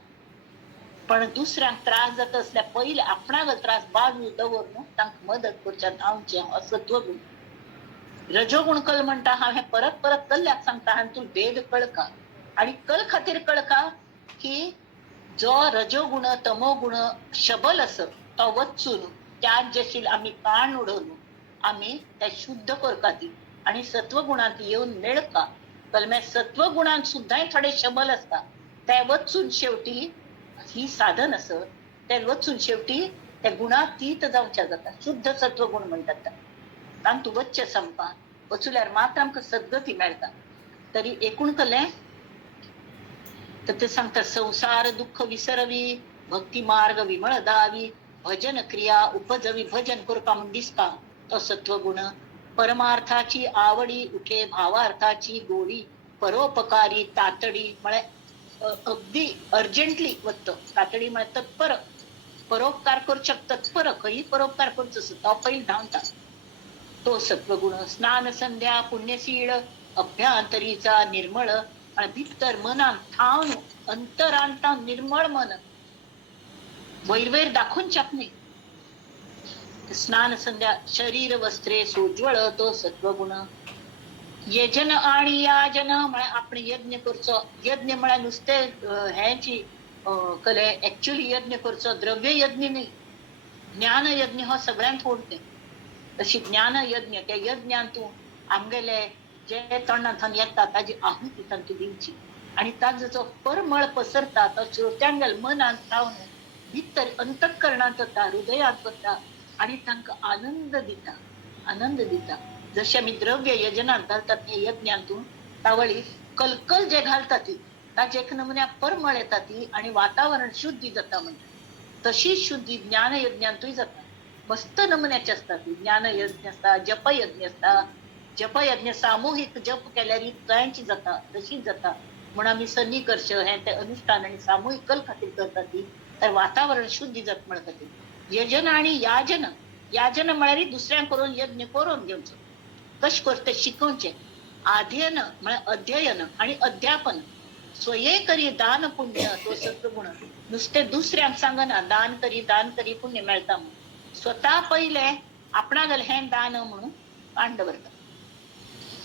पण दुसऱ्यांक त्रास जात असल्या पहिले आपणाक त्रास बाजू दवरून तांक मदत करच्यात आमचे असत्वगुण. रजोगुण कल म्हणता हा हे परत परत कल्ल्याक सांगता हांव तू भेद कळका. आणि कल खातीर कळका की जो रजोगुण तमोगुण शबल असत तो वचून त्यात जशील आम्ही कान उडवून आम्ही त्या शुद्ध करता ती. आणि सत्वगुणात येऊन मेळका कलम्या सत्वगुणांत सुद्धा थोडे शबल असता. त्या वचून शेवटी ही साधन असत त्या वचून शेवटी त्या गुणातीत जाऊच्या जाता. शुद्ध सत्वगुण म्हणतात. कारण तू वच्चे संपा वचुल्यार मात्र आमकां सद्गती मेळटा. तरी एकूण कले तर ते सांगतात संसार दुःख विसरवी, भक्ती मार्ग विमळ दावी, भजन क्रिया उपजवी. भजन करपा म्हण दिसता तो सत्वगुण. परमार्थाची आवडी उठे भावार्थाची गोडी, परोपकारी तातडी म्हळ्यार अगदी अर्जंटली वत्त. तातडी म्हळ्यार तत्पर, परोपकार करच्याक तत्पर, खंयी परोपकार करचो तो पयली धांवता तो सत्वगुण. स्नान संध्या पुण्यशीळ, अभ्यांतरीचा निर्मळ, आणि भितर मनान ठावन अंतरांता निर्मळ मन वैरवैर दाखवून चापणे. स्नान संध्या शरीर वस्त्रे सोज्वळ तो सत्वगुण. यजन आणि याजन म्हळ्यार आपण यज्ञ करचो. यज्ञ म्हळ्यार नुसते ह्याची कले ऍक्च्युअली यज्ञ करचो, द्रव्य यज्ञ नाही. ज्ञान यज्ञ हो सगळ्यांत व्हडते. तशी ज्ञान यज्ञ त्या यज्ञांतून आमगेले जे तोंडांतल्यान येता ताजी आहुती तांतू दिवची. आणि ताजो जो परमळ पसरता तो श्रोत्यांगल मनांत ठावन भितर अंतःकरणांत वता, हृदयात वता आणि तांकां आनंद दिता. आनंद दिता. जशे आमी द्रव्य यजनांत घालतात त्या यज्ञांतून तावळी कलकल जे घालता ती ताजे एक नमुन्या परमळ येता ती आणि वातावरण शुद्धी जाता म्हणटा. तशी शुद्धी ज्ञान यज्ञांतूय जाता. मस्त नमुन्याचे असतात. ज्ञान यज्ञ असता, जप यज्ञ असता. जप यज्ञ सामूहिक जप केल्यार तयांची जाता तशीच जाता. म्हणून आम्ही सन्निकर्ष हे ते अनुष्ठान आणि सामूहिक कल खातीर करता ती तर वातावरण शुद्धी जात म्हण खातीर. यजन आणि याजन. याजन म्हळ्यार दुसऱ्यांक करून यज्ञ करून घेवचो. कशें करते शिकोवचे. अध्ययन म्हळ्यार अध्ययन आणि अध्यापन. स्वये करी दान पुण्य तो सत्वगुण. नुसते दुसऱ्यांक सांगना दान करी पुण्य मेळटा म्हणून. स्वतः पहिले आपणागल हे दान म्हणून कांड दवरता.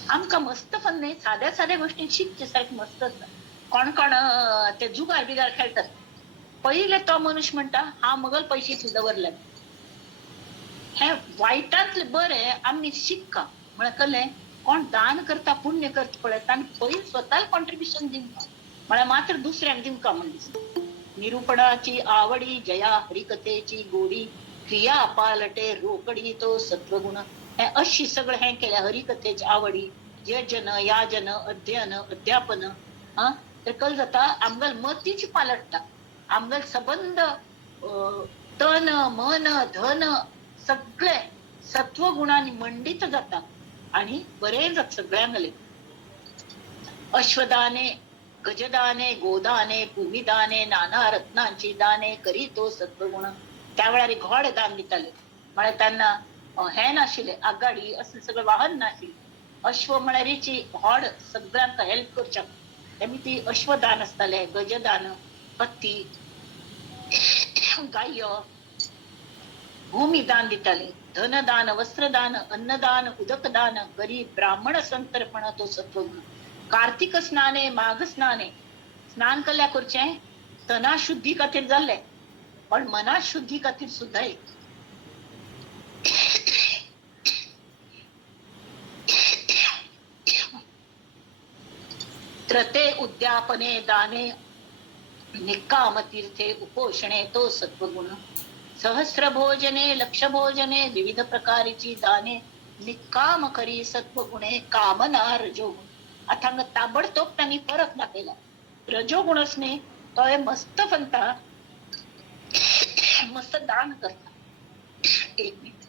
आमकां मस्त पण नाही साध्या गोष्टी शिकचे सारखे मस्त असतात. कोण ते जुगार बिगार खेळतात पहिले तो मनुष्य म्हणता हा मगल पैशाची दवरला हे वाईटातले बरे आम्ही शिक्का मला कळलंय कोण दान करता पुण्य करता पळत आणि पहिले स्वतःला कॉन्ट्रीब्युशन दिवका मला मात्र दुसऱ्याक दिवका म्हणजे निरूपणाची आवडी जया हरिकथेची गोडी क्रिया पालटे रोकडी तो सत्वगुण हे अशी सगळं हे केल्या हरिकथेची आवडी यजन याजन अध्ययन अध्यापन हा तर कल जाता आमगल मतीची पालटता आमगल संबंध तन मन धन सगळे सत्वगुणांनी मंडित जातात आणि बरे जात सगळ्यांगले अश्वदाने गजदाने गोदाने भूमिदाने नाना रत्नांची दाने करी तो सत्वगुण त्यावेळारी घोड दान दिताले म्हणजे त्यांना हे नाशिले आगाडी असले सगळं वाहन नाशिले अश्व म्हळ्यारीची घोड सगळ्यांका हेल्प करच्या तेमी ती अश्वदान असताले गजदान हत्ती गाय भूमिदान दिताले धनदान वस्त्रदान अन्नदान उदकदान गरीब ब्राह्मण संतर्पण तो सत्वगुण कार्तिक स्नाने माघ स्नाने स्नान केल्या करचे तना शुद्धी खातीर जाल्ले पण मना शुद्धी खातीर सुद्धा एक त्रते उद्यापने दाने निकाम तीर्थे उपोषणे तो सत्वगुण सहस्र भोजने लक्ष भोजने विविध प्रकारची दाने निकाम करी सत्वगुणे कामना रजोगुण आता ताबडतोब त्यांनी फरक दाखवला रजोगुणसने तो मस्त फंता मस्त दान करता एक मिनिट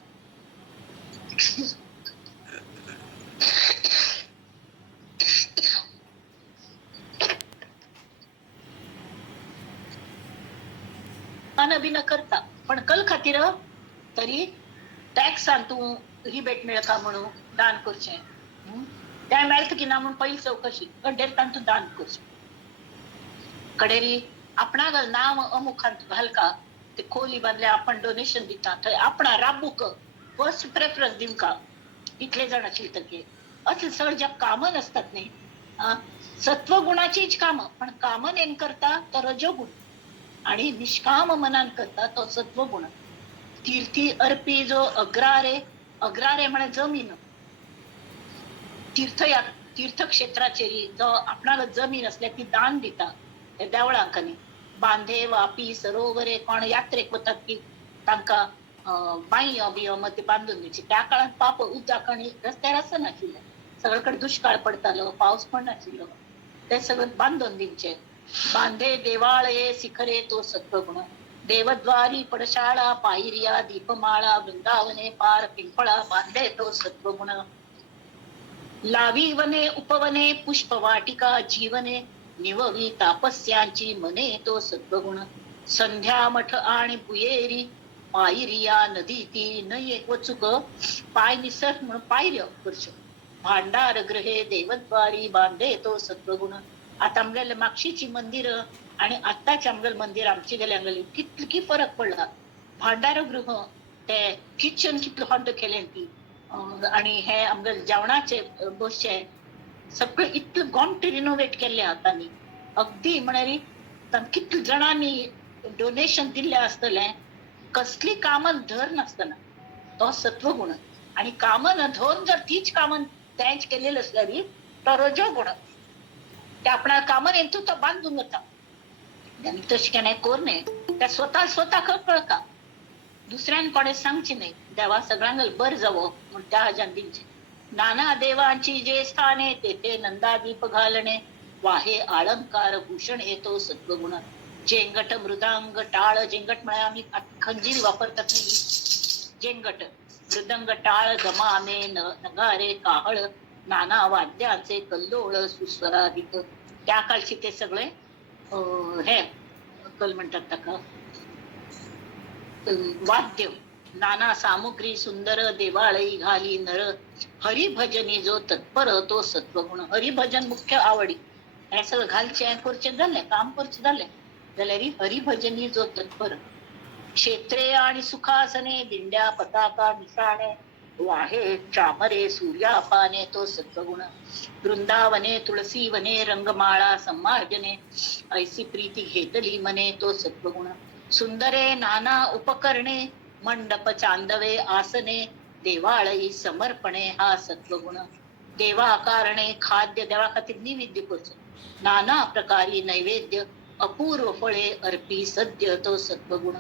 अभिनय करता पण कल खातीर तरी टॅक्स तू रिबेट मिळता म्हणून दान करचे त्या मेळता की ना म्हणून पहिली चौकशी कडेर तू दान करचे कडेरी आपणाक नाव अमुखांत घालका ते खोली बांधल्या आपण डोनेशन दिता थंय आपणा राबूक फर्स्ट प्रेफरन्स दिवका इतले जण आशिल्ले असले सगळे ज्या कामन असतात न्ही सत्वगुणाचीच कामं पण कामन येन करता तो रजोगुण आणि निष्काम मनान करता तो सत्वगुण तीर्थी अर्पी जो अग्रारे अग्रारे म्हणे जमीन तीर्थक्षेत्राचेरी जो आपणाला जमीन असल्या ती दान दिता त्या देवळांकानी बांधे वापी सरोवरे कोण यात्रेक वतात की तांका बांयो बियो मध्ये बांधून द्यायची त्या काळात पाप उदक आणि रस्त्यार असं नाशिल्ले सगळीकडे दुष्काळ पडतालो पाऊस पण नाशिल्लो ते सगळं बांधून दिवचे बांधे देवाळये शिखरे तो सत्वगुण देवद्वारी पडशाळा पायरिया दीपमाळा वृंदावने पार पिंपळा बांधे तो सत्वगुण लावी वने उपवने पुष्पवाटिका जीवने निववी तापस्यांची मने तो सत्वगुण संध्या मठ आणि पुयेरी पायरिया नदी ती न एक वचुक पाय निसर म्हणून पायर्य वर्ष भांडार ग्रहे देवद्वारी बांधे तो सत्वगुण आता आमगेले मागशीची मंदिर आणि आत्ताची आमगेल मंदिर आमची गेले कितकी फरक पडला भांडार गृह ते किचन कितलं हॉट केले ती आणि हे आमगेल जेवणाचे बसचे सगळं इतकं गोमटे रिनोवेट केले हातांनी अगदी म्हणारी कितल्या जणांनी डोनेशन दिले असतले कसली कामन धर नसताना तो सत्वगुण आणि कामन धरून जर तीच कामन त्यांच केलेलं असल्यारी तो रजोगुण ते आपणा कामन येतो तो बांधून होता तशी काय नाही कोरणे त्या स्वतः कळका दुसऱ्यांकडे सांगची नाही देवा सगळ्यांना बर जावं म्हणून त्या हजांदींचे नाना देवांची जे स्थाने तेथे नंदादीप घालणे वाहे अलंकार भूषण येतो सत्वगुण जेंगट मृदांग टाळ जेंगट म्हणजे आम्ही खंजीर वापरतात नाही जेंगट मृदंग टाळ गमाने नगारे काहळ नाना वाद्यांचे कल्लोळ सुस्वराधिक त्या काळची ते सगळे हे कल म्हणतात का वाद्य नाना सामुग्री सुंदर देवाळी घाली नर हरिभजनी जो तत्पर तो सत्वगुण हरिभजन मुख्य आवडी हे सगळं घालचे करचे झाले काम करचे झाले जाल्यार हरिभजनी जो तत्पर क्षेत्रे आणि सुखासने दिंड्या पताका निशाणे वाहे चामरे सूर्यापाने तो सत्वगुण. वृंदावने तुळसी वने रंगमाळा संमार्जने ऐसी प्रीती घेतली मने तो सत्वगुण. सुंदरे नाना उपकरणे मंडप चांदवे आसने देवाळई समर्पणे हा सत्वगुण. देवा कारणे खाद्य देवा खातीर निवेद्य करचो. नाना प्रकारी नैवेद्य अपूर्व फळे अर्पी सद्य तो सत्वगुण.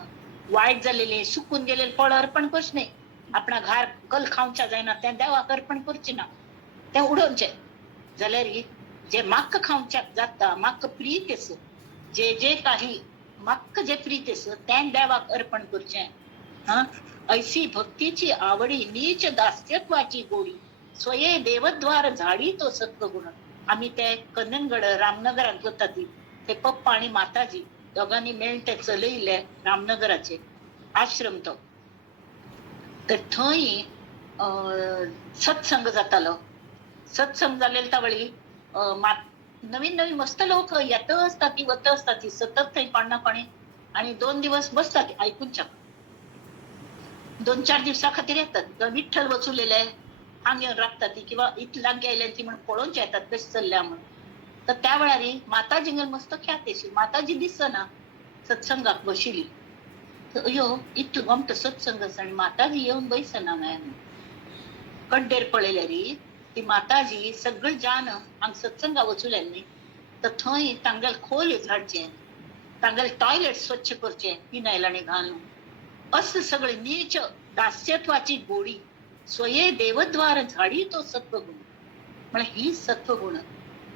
वाईट झालेले सुकून गेलेले फळ अर्पण करच नाही. आपणा घार कल खावच्या जायना त्या देवाक अर्पण करचे ना, ते उडोवचे जाल्यार जे माक्क खावच्या जाता माक्क प्रीत आस जे काही माक्क जे प्रीत आस तें देवाक अर्पण करचें. ऐसी भक्तीची आवडी नीच दास्यत्वाची गोडी स्वये देवद्वार झाडी तो सत्वगुण. आम्ही ते कन्ननगड रामनगरात करता ती ते पप्पा आणि माताजी दोघांनी मेळून ते चलयले रामनगराचे आश्रम तो. तर थंय सत्संग जातालो. सत्संग जालेलो त्या वेळी नवीन नवीन मस्त लोक येत असतात ती वत असतात ती सतत थंय कोण ना कोणी आणि 2 दिवस बसतात ऐकूनच्या. 2-4 दिवसा खातीर येतात. विठ्ठल वचुलेले हांग येवन राखतात ती किंवा इतलांक गेले ती म्हणून पळोवचे येतात कशी चल्ल्या म्हणून. तर त्या वेळार माताजींगर मस्त ख्यात येशी. माताजी दिसना सत्संगाक बशिली. तर अयो इतलो गमतो सत्संग आसा आनी माताजी येवन बैसना मेळना. कड्डेर पळयल्यार ती माताजी सगळी जाण हांग सत्संगा वचुलेली न्ही. तर थंय तांगेल खोल झाडचें, तांगेल टॉयलेट स्वच्छ करचें पिनायलांनी घालून. असं सगळे नीच दास्यत्वाची गोडी स्वये देवद्वार झाडी तो सत्वगुण. म्हणजे ही सत्वगुण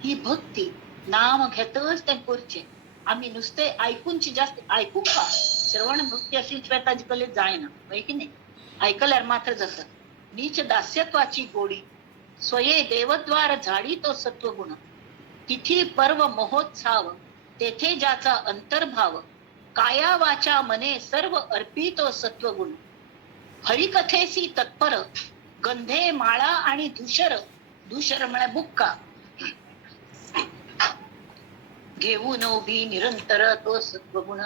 ही भक्ती नाम घेतच ते करचे. आम्ही नुसते ऐकूनची जास्त ऐकू का श्रवण भक्ती अशी श्वेताजी कले जायना होय की नाही. ऐकल्यार मात्र जातात. नीच दास्यत्वाची गोडी स्वये देवद्वार झाडी तो सत्वगुण. तिथी पर्व महोत्साव तेथे ज्याचा अंतर्भाव काया वाचा मने सर्व अर्पितो सत्वगुण. हरिकथेसी तत्पर गंधे माळा आणि धूषर. धूषर म्हणजे बुक्का घेऊन उभी निरंतर तो सत्वगुण.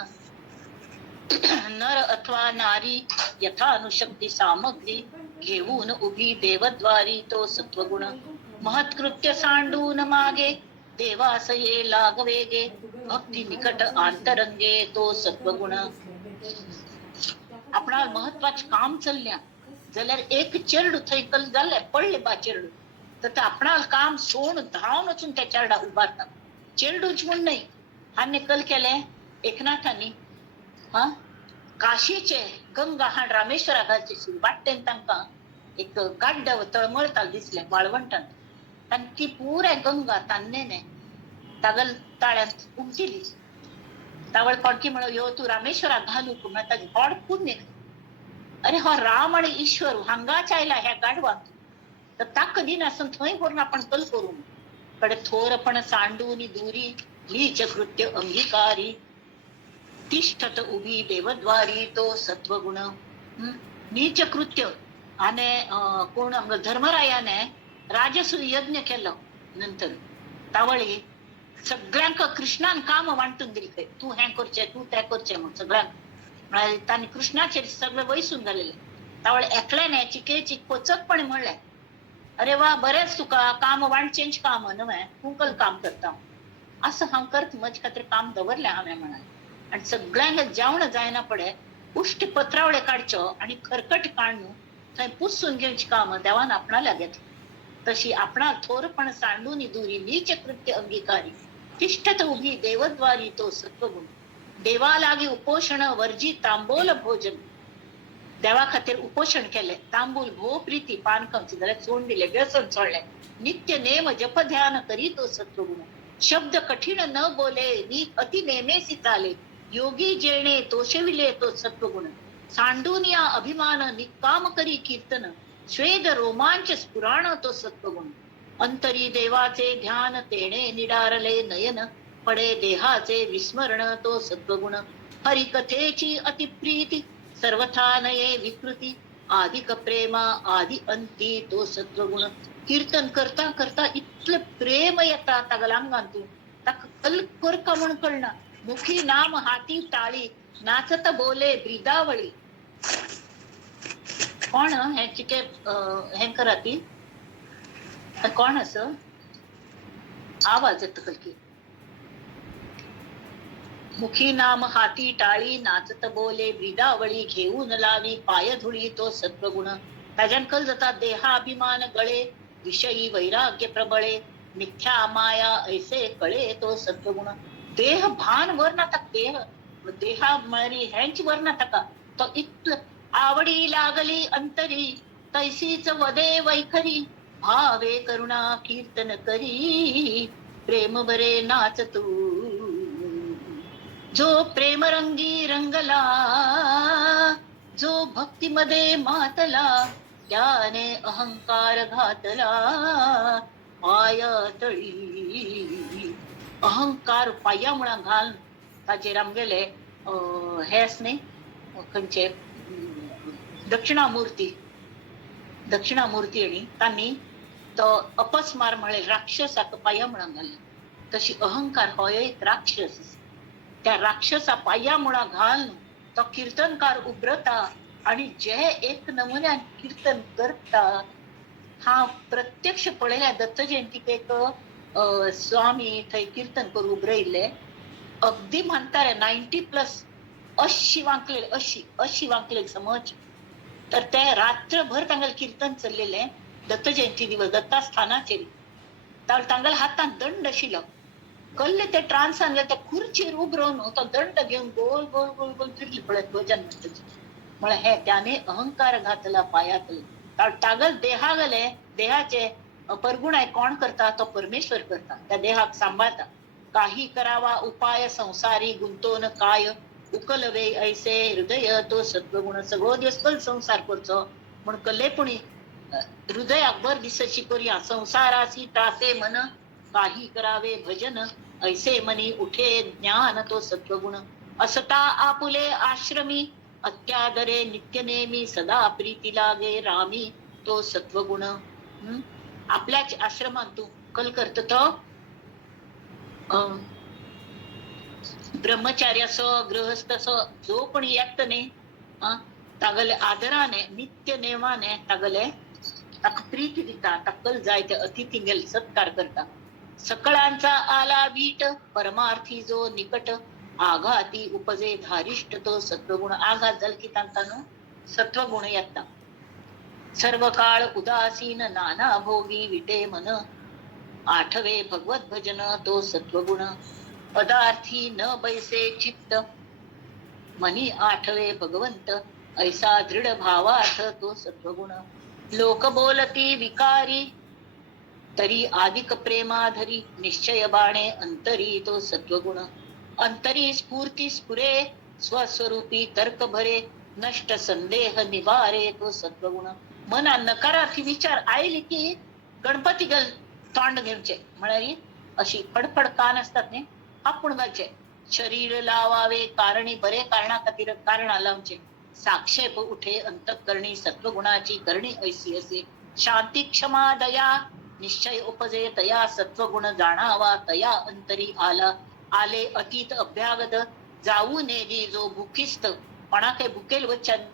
नर अथवा नारी यथानुशक्ती सामग्री घेऊन उभी देवद्वारी तो सत्वगुण. महत्कृत्य सांडून मागे देवासये लागवेगे भक्ती निकट आंतरंगे तो सत्वगुण. आपणाला महत्वाचे काम चल्ल्या जाल्यार एक चेरडू थंय कल जाले पडले बा चेरडू तर आपणाला काम सोड धावन वचून त्या चेरडा उबारता. चेरडूच म्हण नाही. हाने कल केले एकनाथांनी काशीचे गंगा हाण रामेश्वरा घालचे वाटेन तांकां एक गाड्ड तळमळता दिसले वाळवंटात आणि ती पुऱ्या गंगा तान्नेने तागल ताळ्यांत उमटिली. तावळ कोणकी म्हणो यो तू रामेश्वरा घालू म्हणून ताजी होड पुण्य. अरे हो राम आणि ईश्वर हांगाच आयला ह्या गाडवाक. तर ताक दिन असं थंय करून आपण कल करू कडे थोरपण सांडून दूरी नीच कृत्य अंगीकारी तिष्ठत उभी देवद्वारी तो सत्वगुण. नीच कृत्य आणि कोण धर्मरायाने राजसूय यज्ञ केलं नंतर तावळी सगळ्यांक कृष्णान काम वांटून दिले. तू हे करचे तू ते करचे म्हणून सगळ्यांक तांणी कृष्णाचे सगळे वयसून झालेले. तावळे एकल्याने चिके पोचकपणे म्हणले अरे वा बरेच तुका काम वांटचेंच काम न्हय तू कल काम करता असं हांव करत म्हजे खातीर काम दवरलें हांवें म्हणाले. आणि सगळ्यांक जेवण जायना पडे उश्ट पत्रावळे काडच्यो आणि खरकट काडून थंय पुसून घेवची काम देवान आपणाला घेतली. तशी आपणा थोरपण सांडून दुरी नीच कृत्य अंगीकारी तिष्ठत उभी देवद्वारी तो सत्वगुण. देवा लागी उपोषण वर्जी तांबोल भोजन. देवा खातीर उपोषण केले तांबूल भो प्रीती पान खावची जाल्यार सोडून दिले व्यसन सोडले. नित्य नेम जप ध्यान करी तो सत्वगुण. शब्द कठीण न बोले नी अति नेमेसी चाले योगी जेणे तोषविले तो सत्वगुण. सांडून या अभिमान निकाम करी कीर्तन श्वेद रोमांच स्फुराण तो सत्वगुण. अंतरी देवाचे ध्यान तेणे निडारले नयन पडे देहाचे विस्मरण तो सत्वगुण. हरिकथेची अतिप्रीती सर्वथा नये विकृती आधिक प्रेमा आदि अंती तो सत्वगुण. कीर्तन करता करता इतलं प्रेम येता तागलांगांतून ताका कल करता म्हण कळना. मुखी नाम हाती टाळी नाचत बोले ब्रिदावळी. कोण ह्याची काय हे कराती कोण असं आवाज येतो की मुखी नाम हाती टाळी नाचत बोले ब्रिदावळी घेऊन लावी पाय धुळी तो सत्वगुण त्याच्यानकल जातात देहाभिमान गळे विषयी वैराग्य प्रबळे मिथ्या माया ऐसे कळे तो सत्वगुण देह भान वर ना तक देहा मरी ह्यांची वर ना तका तो इतलं आवडी लागली अंतरी तैसीच वदे वैखरी भावे करुणा कीर्तन करी प्रेम बरे नाच तू जो प्रेमरंगी रंगला जो भक्तीमध्ये मातला त्याने अहंकार घातला पायातळी अहंकार पायामुळा घाल ताचे रमगेले हेच नाही खंयचे दक्षिणामूर्ती आणि तांणी तो अपस्मार म्हळे राक्षसाक पाया म्हणून घालले तशी अहंकार हो एक राक्षस त्या राक्षसा पाया मुळा घालून तो कीर्तनकार उभरता आणि जे एक नमुन्यान कीर्तन करता हा प्रत्यक्ष पळयल्या दत्त जयंतीक एक स्वामी थंय कीर्तन करून उबरयले अगदी म्हणतारे 90+ 80 वांकले समज तर ते रात्रभर तांगल कीर्तन चललेले दत्त जयंती दिवस दत्ता स्थानाचेर तांगल हातान दंड आशिल्लो कल्ले ते ट्रान्सान त्या खुर्चीर उब रावन तो दंड घेऊन गोल गोल गोल गोल फिरली पळत भजन म्हणटाची म्हळ्यार हे त्याने अहंकार घातला पायात तागल देहागले देहाचे परगुणाय कोण करता तो परमेश्वर करता त्या देहाक सांभाळता काही करावा उपाय संसारी गुंतोन काय उकलवे ऐसे हृदय तो सत्वगुण सगळो दिवस कल संसार करचो म्हण कल्लेपुणी हृदयाक बर दिसची करूया संसारासी त्रासे मन काही करावे भजन ऐसे मनी उठे ज्ञान तो सत्वगुण असता आपुले आश्रमी अत्यादरे नित्य नेमी सदा प्रीती लागे रामी तो सत्वगुण आपल्याच आश्रमात तू कल करत तो ब्रह्मचारी असो गृहस्थ असो जो पण एकटने तागले आदराने नित्य नेमाने तागले ताका प्रीती दिता ताकल जाय ते अतिथींगेल सत्कार करता सकळांचा आला वीट परमार्थी जो निकट आघाती उपजे धारिष्ट तो सत्वगुण आघात झाल की तांकां सत्वगुण येता सर्व काळ उदासीन नाना भोगी विटे मन आठवे भगवत भजन तो सत्वगुण पदार्थी न बैसे चित्त मनी आठवे भगवंत ऐसा दृढ भावार्थ तो सत्वगुण लोक बोलती विकारी तरी आदिक प्रेमाधरी निश्चय बाणे अंतरी तो सत्वगुण अंतरी स्फूर्ती स्फुरे स्वस्वरूपी तर्क भरे नष्ट संदेह निवारे तो सत्वगुण मना नकारार्थी विचार आयले की गणपती गल तोंड घेवचे म्हळ्यार अशी फडफड कान असतात न्ही आपण घालचे शरीर लावावे कारणी बरे कारणा खातीर कारणा लावचे साक्षेप उठे अंतःकरणी सत्वगुणाची करणी ऐसी असे शांती क्षमा दया निश्चय उपजे तया सत्वगुण जाणावा तया अंतरी आले अतीत अभ्यागत जाऊ नेगी जो भुकिस्त पणा काही भुकेल वचन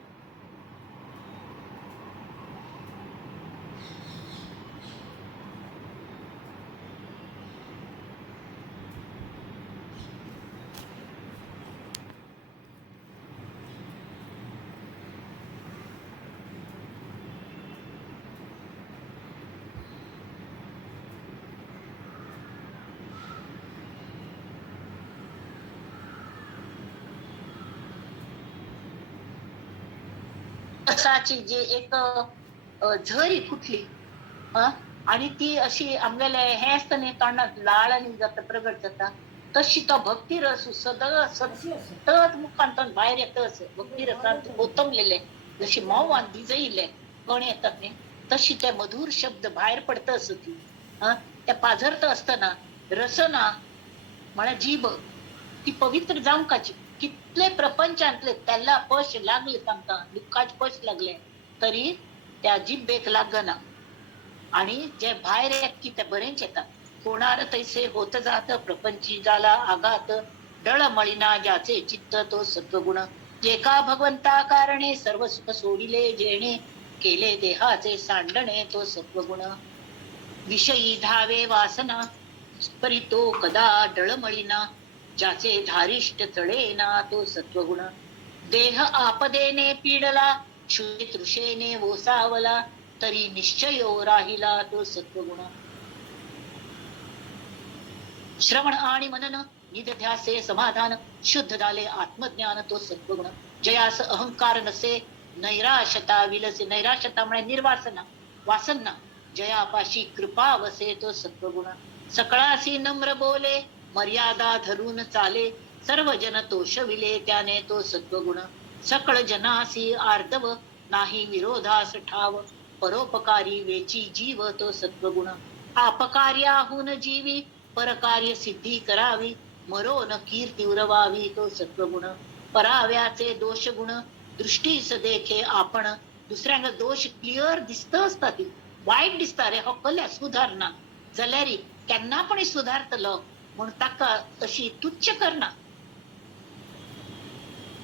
रसाची जी एक झरी फुटली आणि ती अशी आमगेले हे असताना तोंडात लाळ आणि जाता प्रगट जाता तशी तो भक्ती रस सतत मुखांतून भायर येता भक्ती रसांत ओतमलेले जशी मोवान भिजयले कण येतात न्ही तशी ते मधुर शब्द भायर पडता असो ती त्या पाझरता असताना रसना म्हळ्यार जीभ ती पवित्र जावंकाची कितले प्रपंचांतले त्याला पश लागले तांकां दुःखाचे पश लागले तरी त्या जिब्बेक लागना आणि जे भायर येता ते बरेंच येता कोणार तैसे होत जात प्रपंची जाला आघात डळ मळिना ज्याचे चित्त तो सत्वगुण जे का भगवंता कारणे सर्व सुख सोडिले जेणे केले देहाचे सांडणे तो सत्वगुण. विषयी धावे वासना परी तो कदा डळमळीना, ज्याचे धारिष्ट चढेना तो सत्वगुण. देह आपदेने पीडला, क्षुधे तृषेने ओसावला, तरी निश्चयो राहिला तो सत्वगुण. श्रवण आणि मनन निध्यासे समाधान, शुद्ध झाले आत्मज्ञान तो सत्वगुण. जयास अहंकार नसे, नैराशता विलसे. नैराशता म्हणजे निर्वासना, वासना. जयापाशी कृपा वसे तो सत्वगुण. सकळासी नम्र बोले, मर्यादा धरून चाले, सर्व जन तोषविले त्याने तो सत्वगुण. सकळ जनासी आर्दव, नाही विरोधास ठाव, परोपकारी वेची जीव तो सत्वगुण. आपकार्याहून जीवी, परकार्य सिद्धी करावी, मरोन कीर्ती उरवावी तो सत्वगुण. पराव्याचे दोष गुण दृष्टीस देखे आपण, दुसऱ्यांना दोष क्लिअर दिसत असतात, वाईट दिसता रे हो कल्या सुधारणा जाल्यार केन्ना पण सुधारतलो म्हण ताका अशी तुच्छ करना.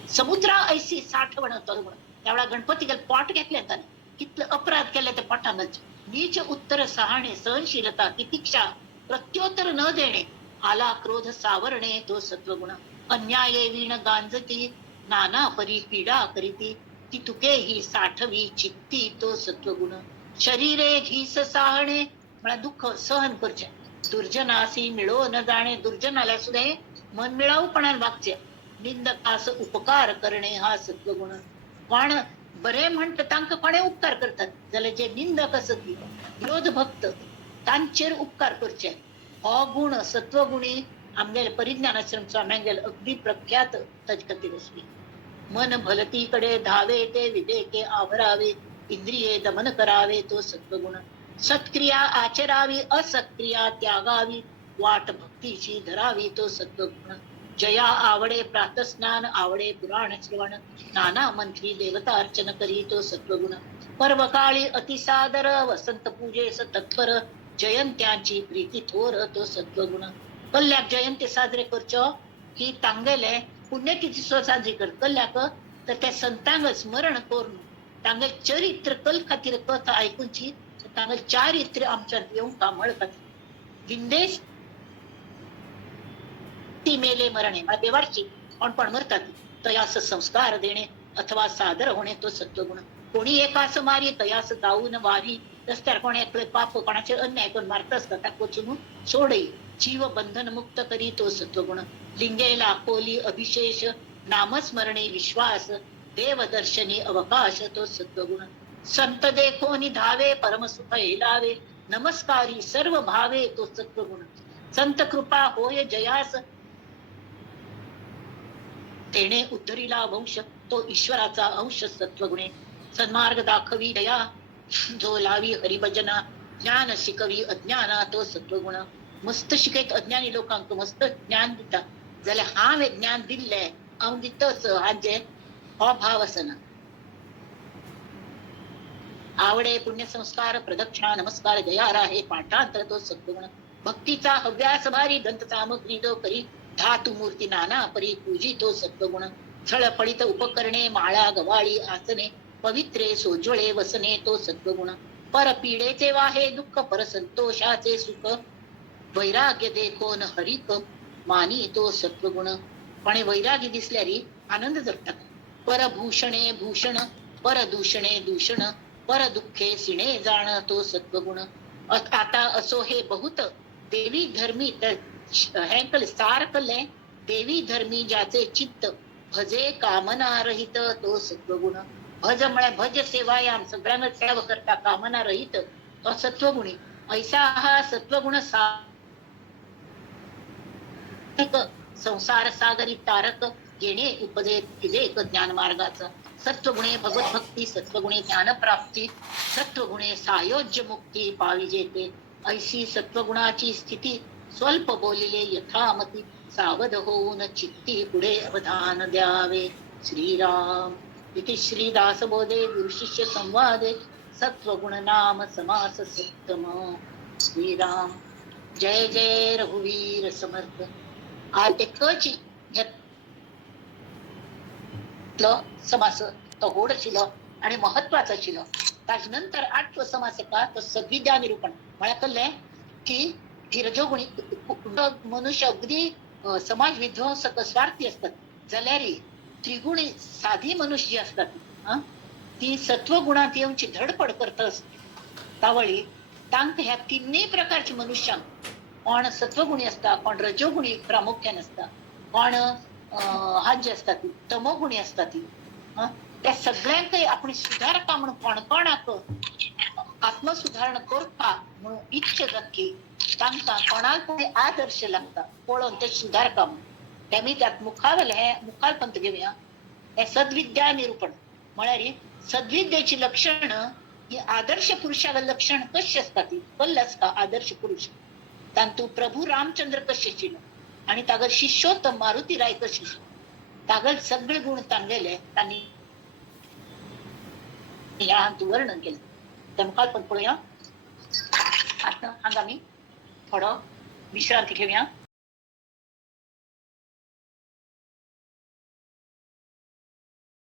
समुद्रा ऐसी साठवण तरुण. त्यावेळा गणपती गेल पोट घेतले ताने, कितले अपराध केले ते पोटानच. नीच उत्तर सहाणे, सहनशीलता तितिक्षा, प्रत्योत्तर न देणे, आला क्रोध सावरणे तो सत्वगुण. अन्याये वीण गांजती, नाना परी पीडा करीती, ती तुके ही साठवी चित्ती तो सत्वगुण. शरीरे घीस साहणे मला दुःख सहन करचे, दुर्जनासी मिळो न जाणे. दुर्जनाला सुद्धा हे मन मिळावूपणान वागचे. निंदकास उपकार करणे हा सत्वगुण. पण बरे म्हणत तांकां कोणे उपकार करतात जाल्यार जे निंदक असत विरोध भक्त तांचेर उपकार करचे. हो गुण सत्वगुणी आमगेले परिज्ञानाश्रम स्वाम्यांगेल अगदी प्रख्यात ताजे खातीर आसली. मन भलतीकडे धावे ते विवेके आवरावे, इंद्रिये दमन करावे तो सत्वगुण. सत्क्रिया आचरावी, असत्क्रिया त्यागावी, वाट भक्तीची धरावी तो सत्वगुण. जया आवडे प्रातस्नान, आवडे पुराण श्रवण, नाना मंत्री देवता अर्चन करी तो सत्वगुण. पर्वकाळी अतिसादर, वसंत पूजेस तत्पर, जयंत्यांची प्रीती थोर तो सत्वगुण. कल्याक जयंती साजरे करच्यो ही तांगेले पुण्यतिथी साजरी कर कल्याक तर त्या संतांग स्मरण करून तांगे चरित्र कल खातीर कथा आयकूची, तांगे चारित्र्य आमच्या येवंक मळ खातीर. विंदेश ती मेले मरणे मला देवाची पण मरतात तयास संस्कार देणे अथवा सादर होणे तो सत्वगुण. कोणी एकास मारी तयास जाऊन वारी, रस्त्यावर कोणाकडे पाप कोणाचे अन्याय करून मारत असतात त्या कोचून सोडे, जीव बंधन मुक्त करी तो सत्वगुण. लिंगेला कोली अभिशेष, नामस्मरणे विश्वास, देव दर्शनी अवकाश तो सत्वगुण. संत देखोनी धावे, परमसुख हेलावे, नमस्कारी सर्व भावे तो सत्वगुण. संत कृपा होय जयास, तेने उद्धरीला वंश तो ईश्वराचा अंश सत्वगुणे. सन्मार्ग दाखवी दया, जो लावी हरिभजना, ज्ञान शिकवी अज्ञाना तो सत्वगुण. मस्त शिकयत अज्ञानी लोकांक मस्त ज्ञान दिता जाल्यार हांवें ज्ञान दिल्ले हांव दितच हाजे हो भाव असना. आवडे पुण्यसंस्कार, प्रदक्षिणा नमस्कार दयारा हे पाठांतर तो सत्वगुण. भक्तीचा हव्यास भारी, दंत सामग्री जो करी, धातु मूर्ती नाना परी पूजी तो सत्वगुण. छळफळीत उपकरणे, माळा गवाळी आसने, पवित्रे सोज्वळे वसने तो सत्वगुण. पर पीडेचे वाहे दुःख, पर संतोषाचे सुख, वैराग्य देखोन हरिक मानी तो सत्वगुण. पण वैराग्य दिसल्यारी आनंद जगतात. परभूषणे भूषण, पर दूषणे दूषण, पर दुःखे सिणे जाण तो सत्वगुण. आता असो हे बहुत देवी धर्मी हेंकल सारकले, देवी धर्मी ज्याचे चित्त भजे कामना रहित तो सत्वगुण. भज म्हळ्यार भज सेवायाम, सगळ्यांना सेवा करता कामना रहित तो सत्वगुणी. ऐसा हा सत्वगुण संसार सागरी तारक, येणे उपदेश विवेक ज्ञान मार्गाचा. सत्वगुणे भगवत भक्ती, सत्वगुणे ज्ञान प्राप्ती, सत्वगुणे सायोज्य मुक्ती पाविजेते. ऐशी सत्वगुणाची स्थिती स्वल्प बोलिले यथामती, सावध होऊन चित्ती पुढे अवधान द्यावे. श्रीराम इति श्रीदास बोधे गुरुशिष्य संवादे, सत्वगुण नाम समास सत्तम. श्रीराम जय जय रघुवीर समर्थ. आज ते कची समास तो होड शिलो आणि महत्वाचं आशिल्लो. ताजे नंतर 8 समास येता तो सद्विद्या निरूपण. म्हळ्यार कळ्ळें की ही रजोगुणी मनुष्य अगदी समाज विध्वंसक स्वार्थी असतात, जाल्यार त्रिगुणी साधी मनुष्य जी असतात ती सत्वगुणांत येवची धडपड करता तावळी तांकां ह्या तिन्ही प्रकारची मनुश्यांक कोण सत्वगुणी असता, कोण रजोगुणी प्रामुख्यान असता, कोण हात जे असता ती तमोगुणी असता ती त्या सगळ्यांक आपण सुधारता म्हणून कोणकोणाक आत्मसुधारणा करता म्हणून इच्छा जातकी तांकां कोणाक तरी आदर्श लागता पळोवन ते सुधारता म्हणून. तेमी त्यात मुखालपंत घेवया. हे सद्विद्या निरूपण म्हळ्यार सद्विद्येची लक्षण ही आदर्श पुरुषाला लक्षण कशी असता ती कळलंच का? आदर्श पुरुष तांतू प्रभू रामचंद्र कशे आशिल्लो आणि तागल शिष्योत्तम मारुती राय कशे आशिल्लो तागल सगळे गुण तांगेले तांणी ह्या वर्णन केलं. त्या मुखालपंत पळोवया. आता हांगा आमी थोडो विश्रांती घेवया.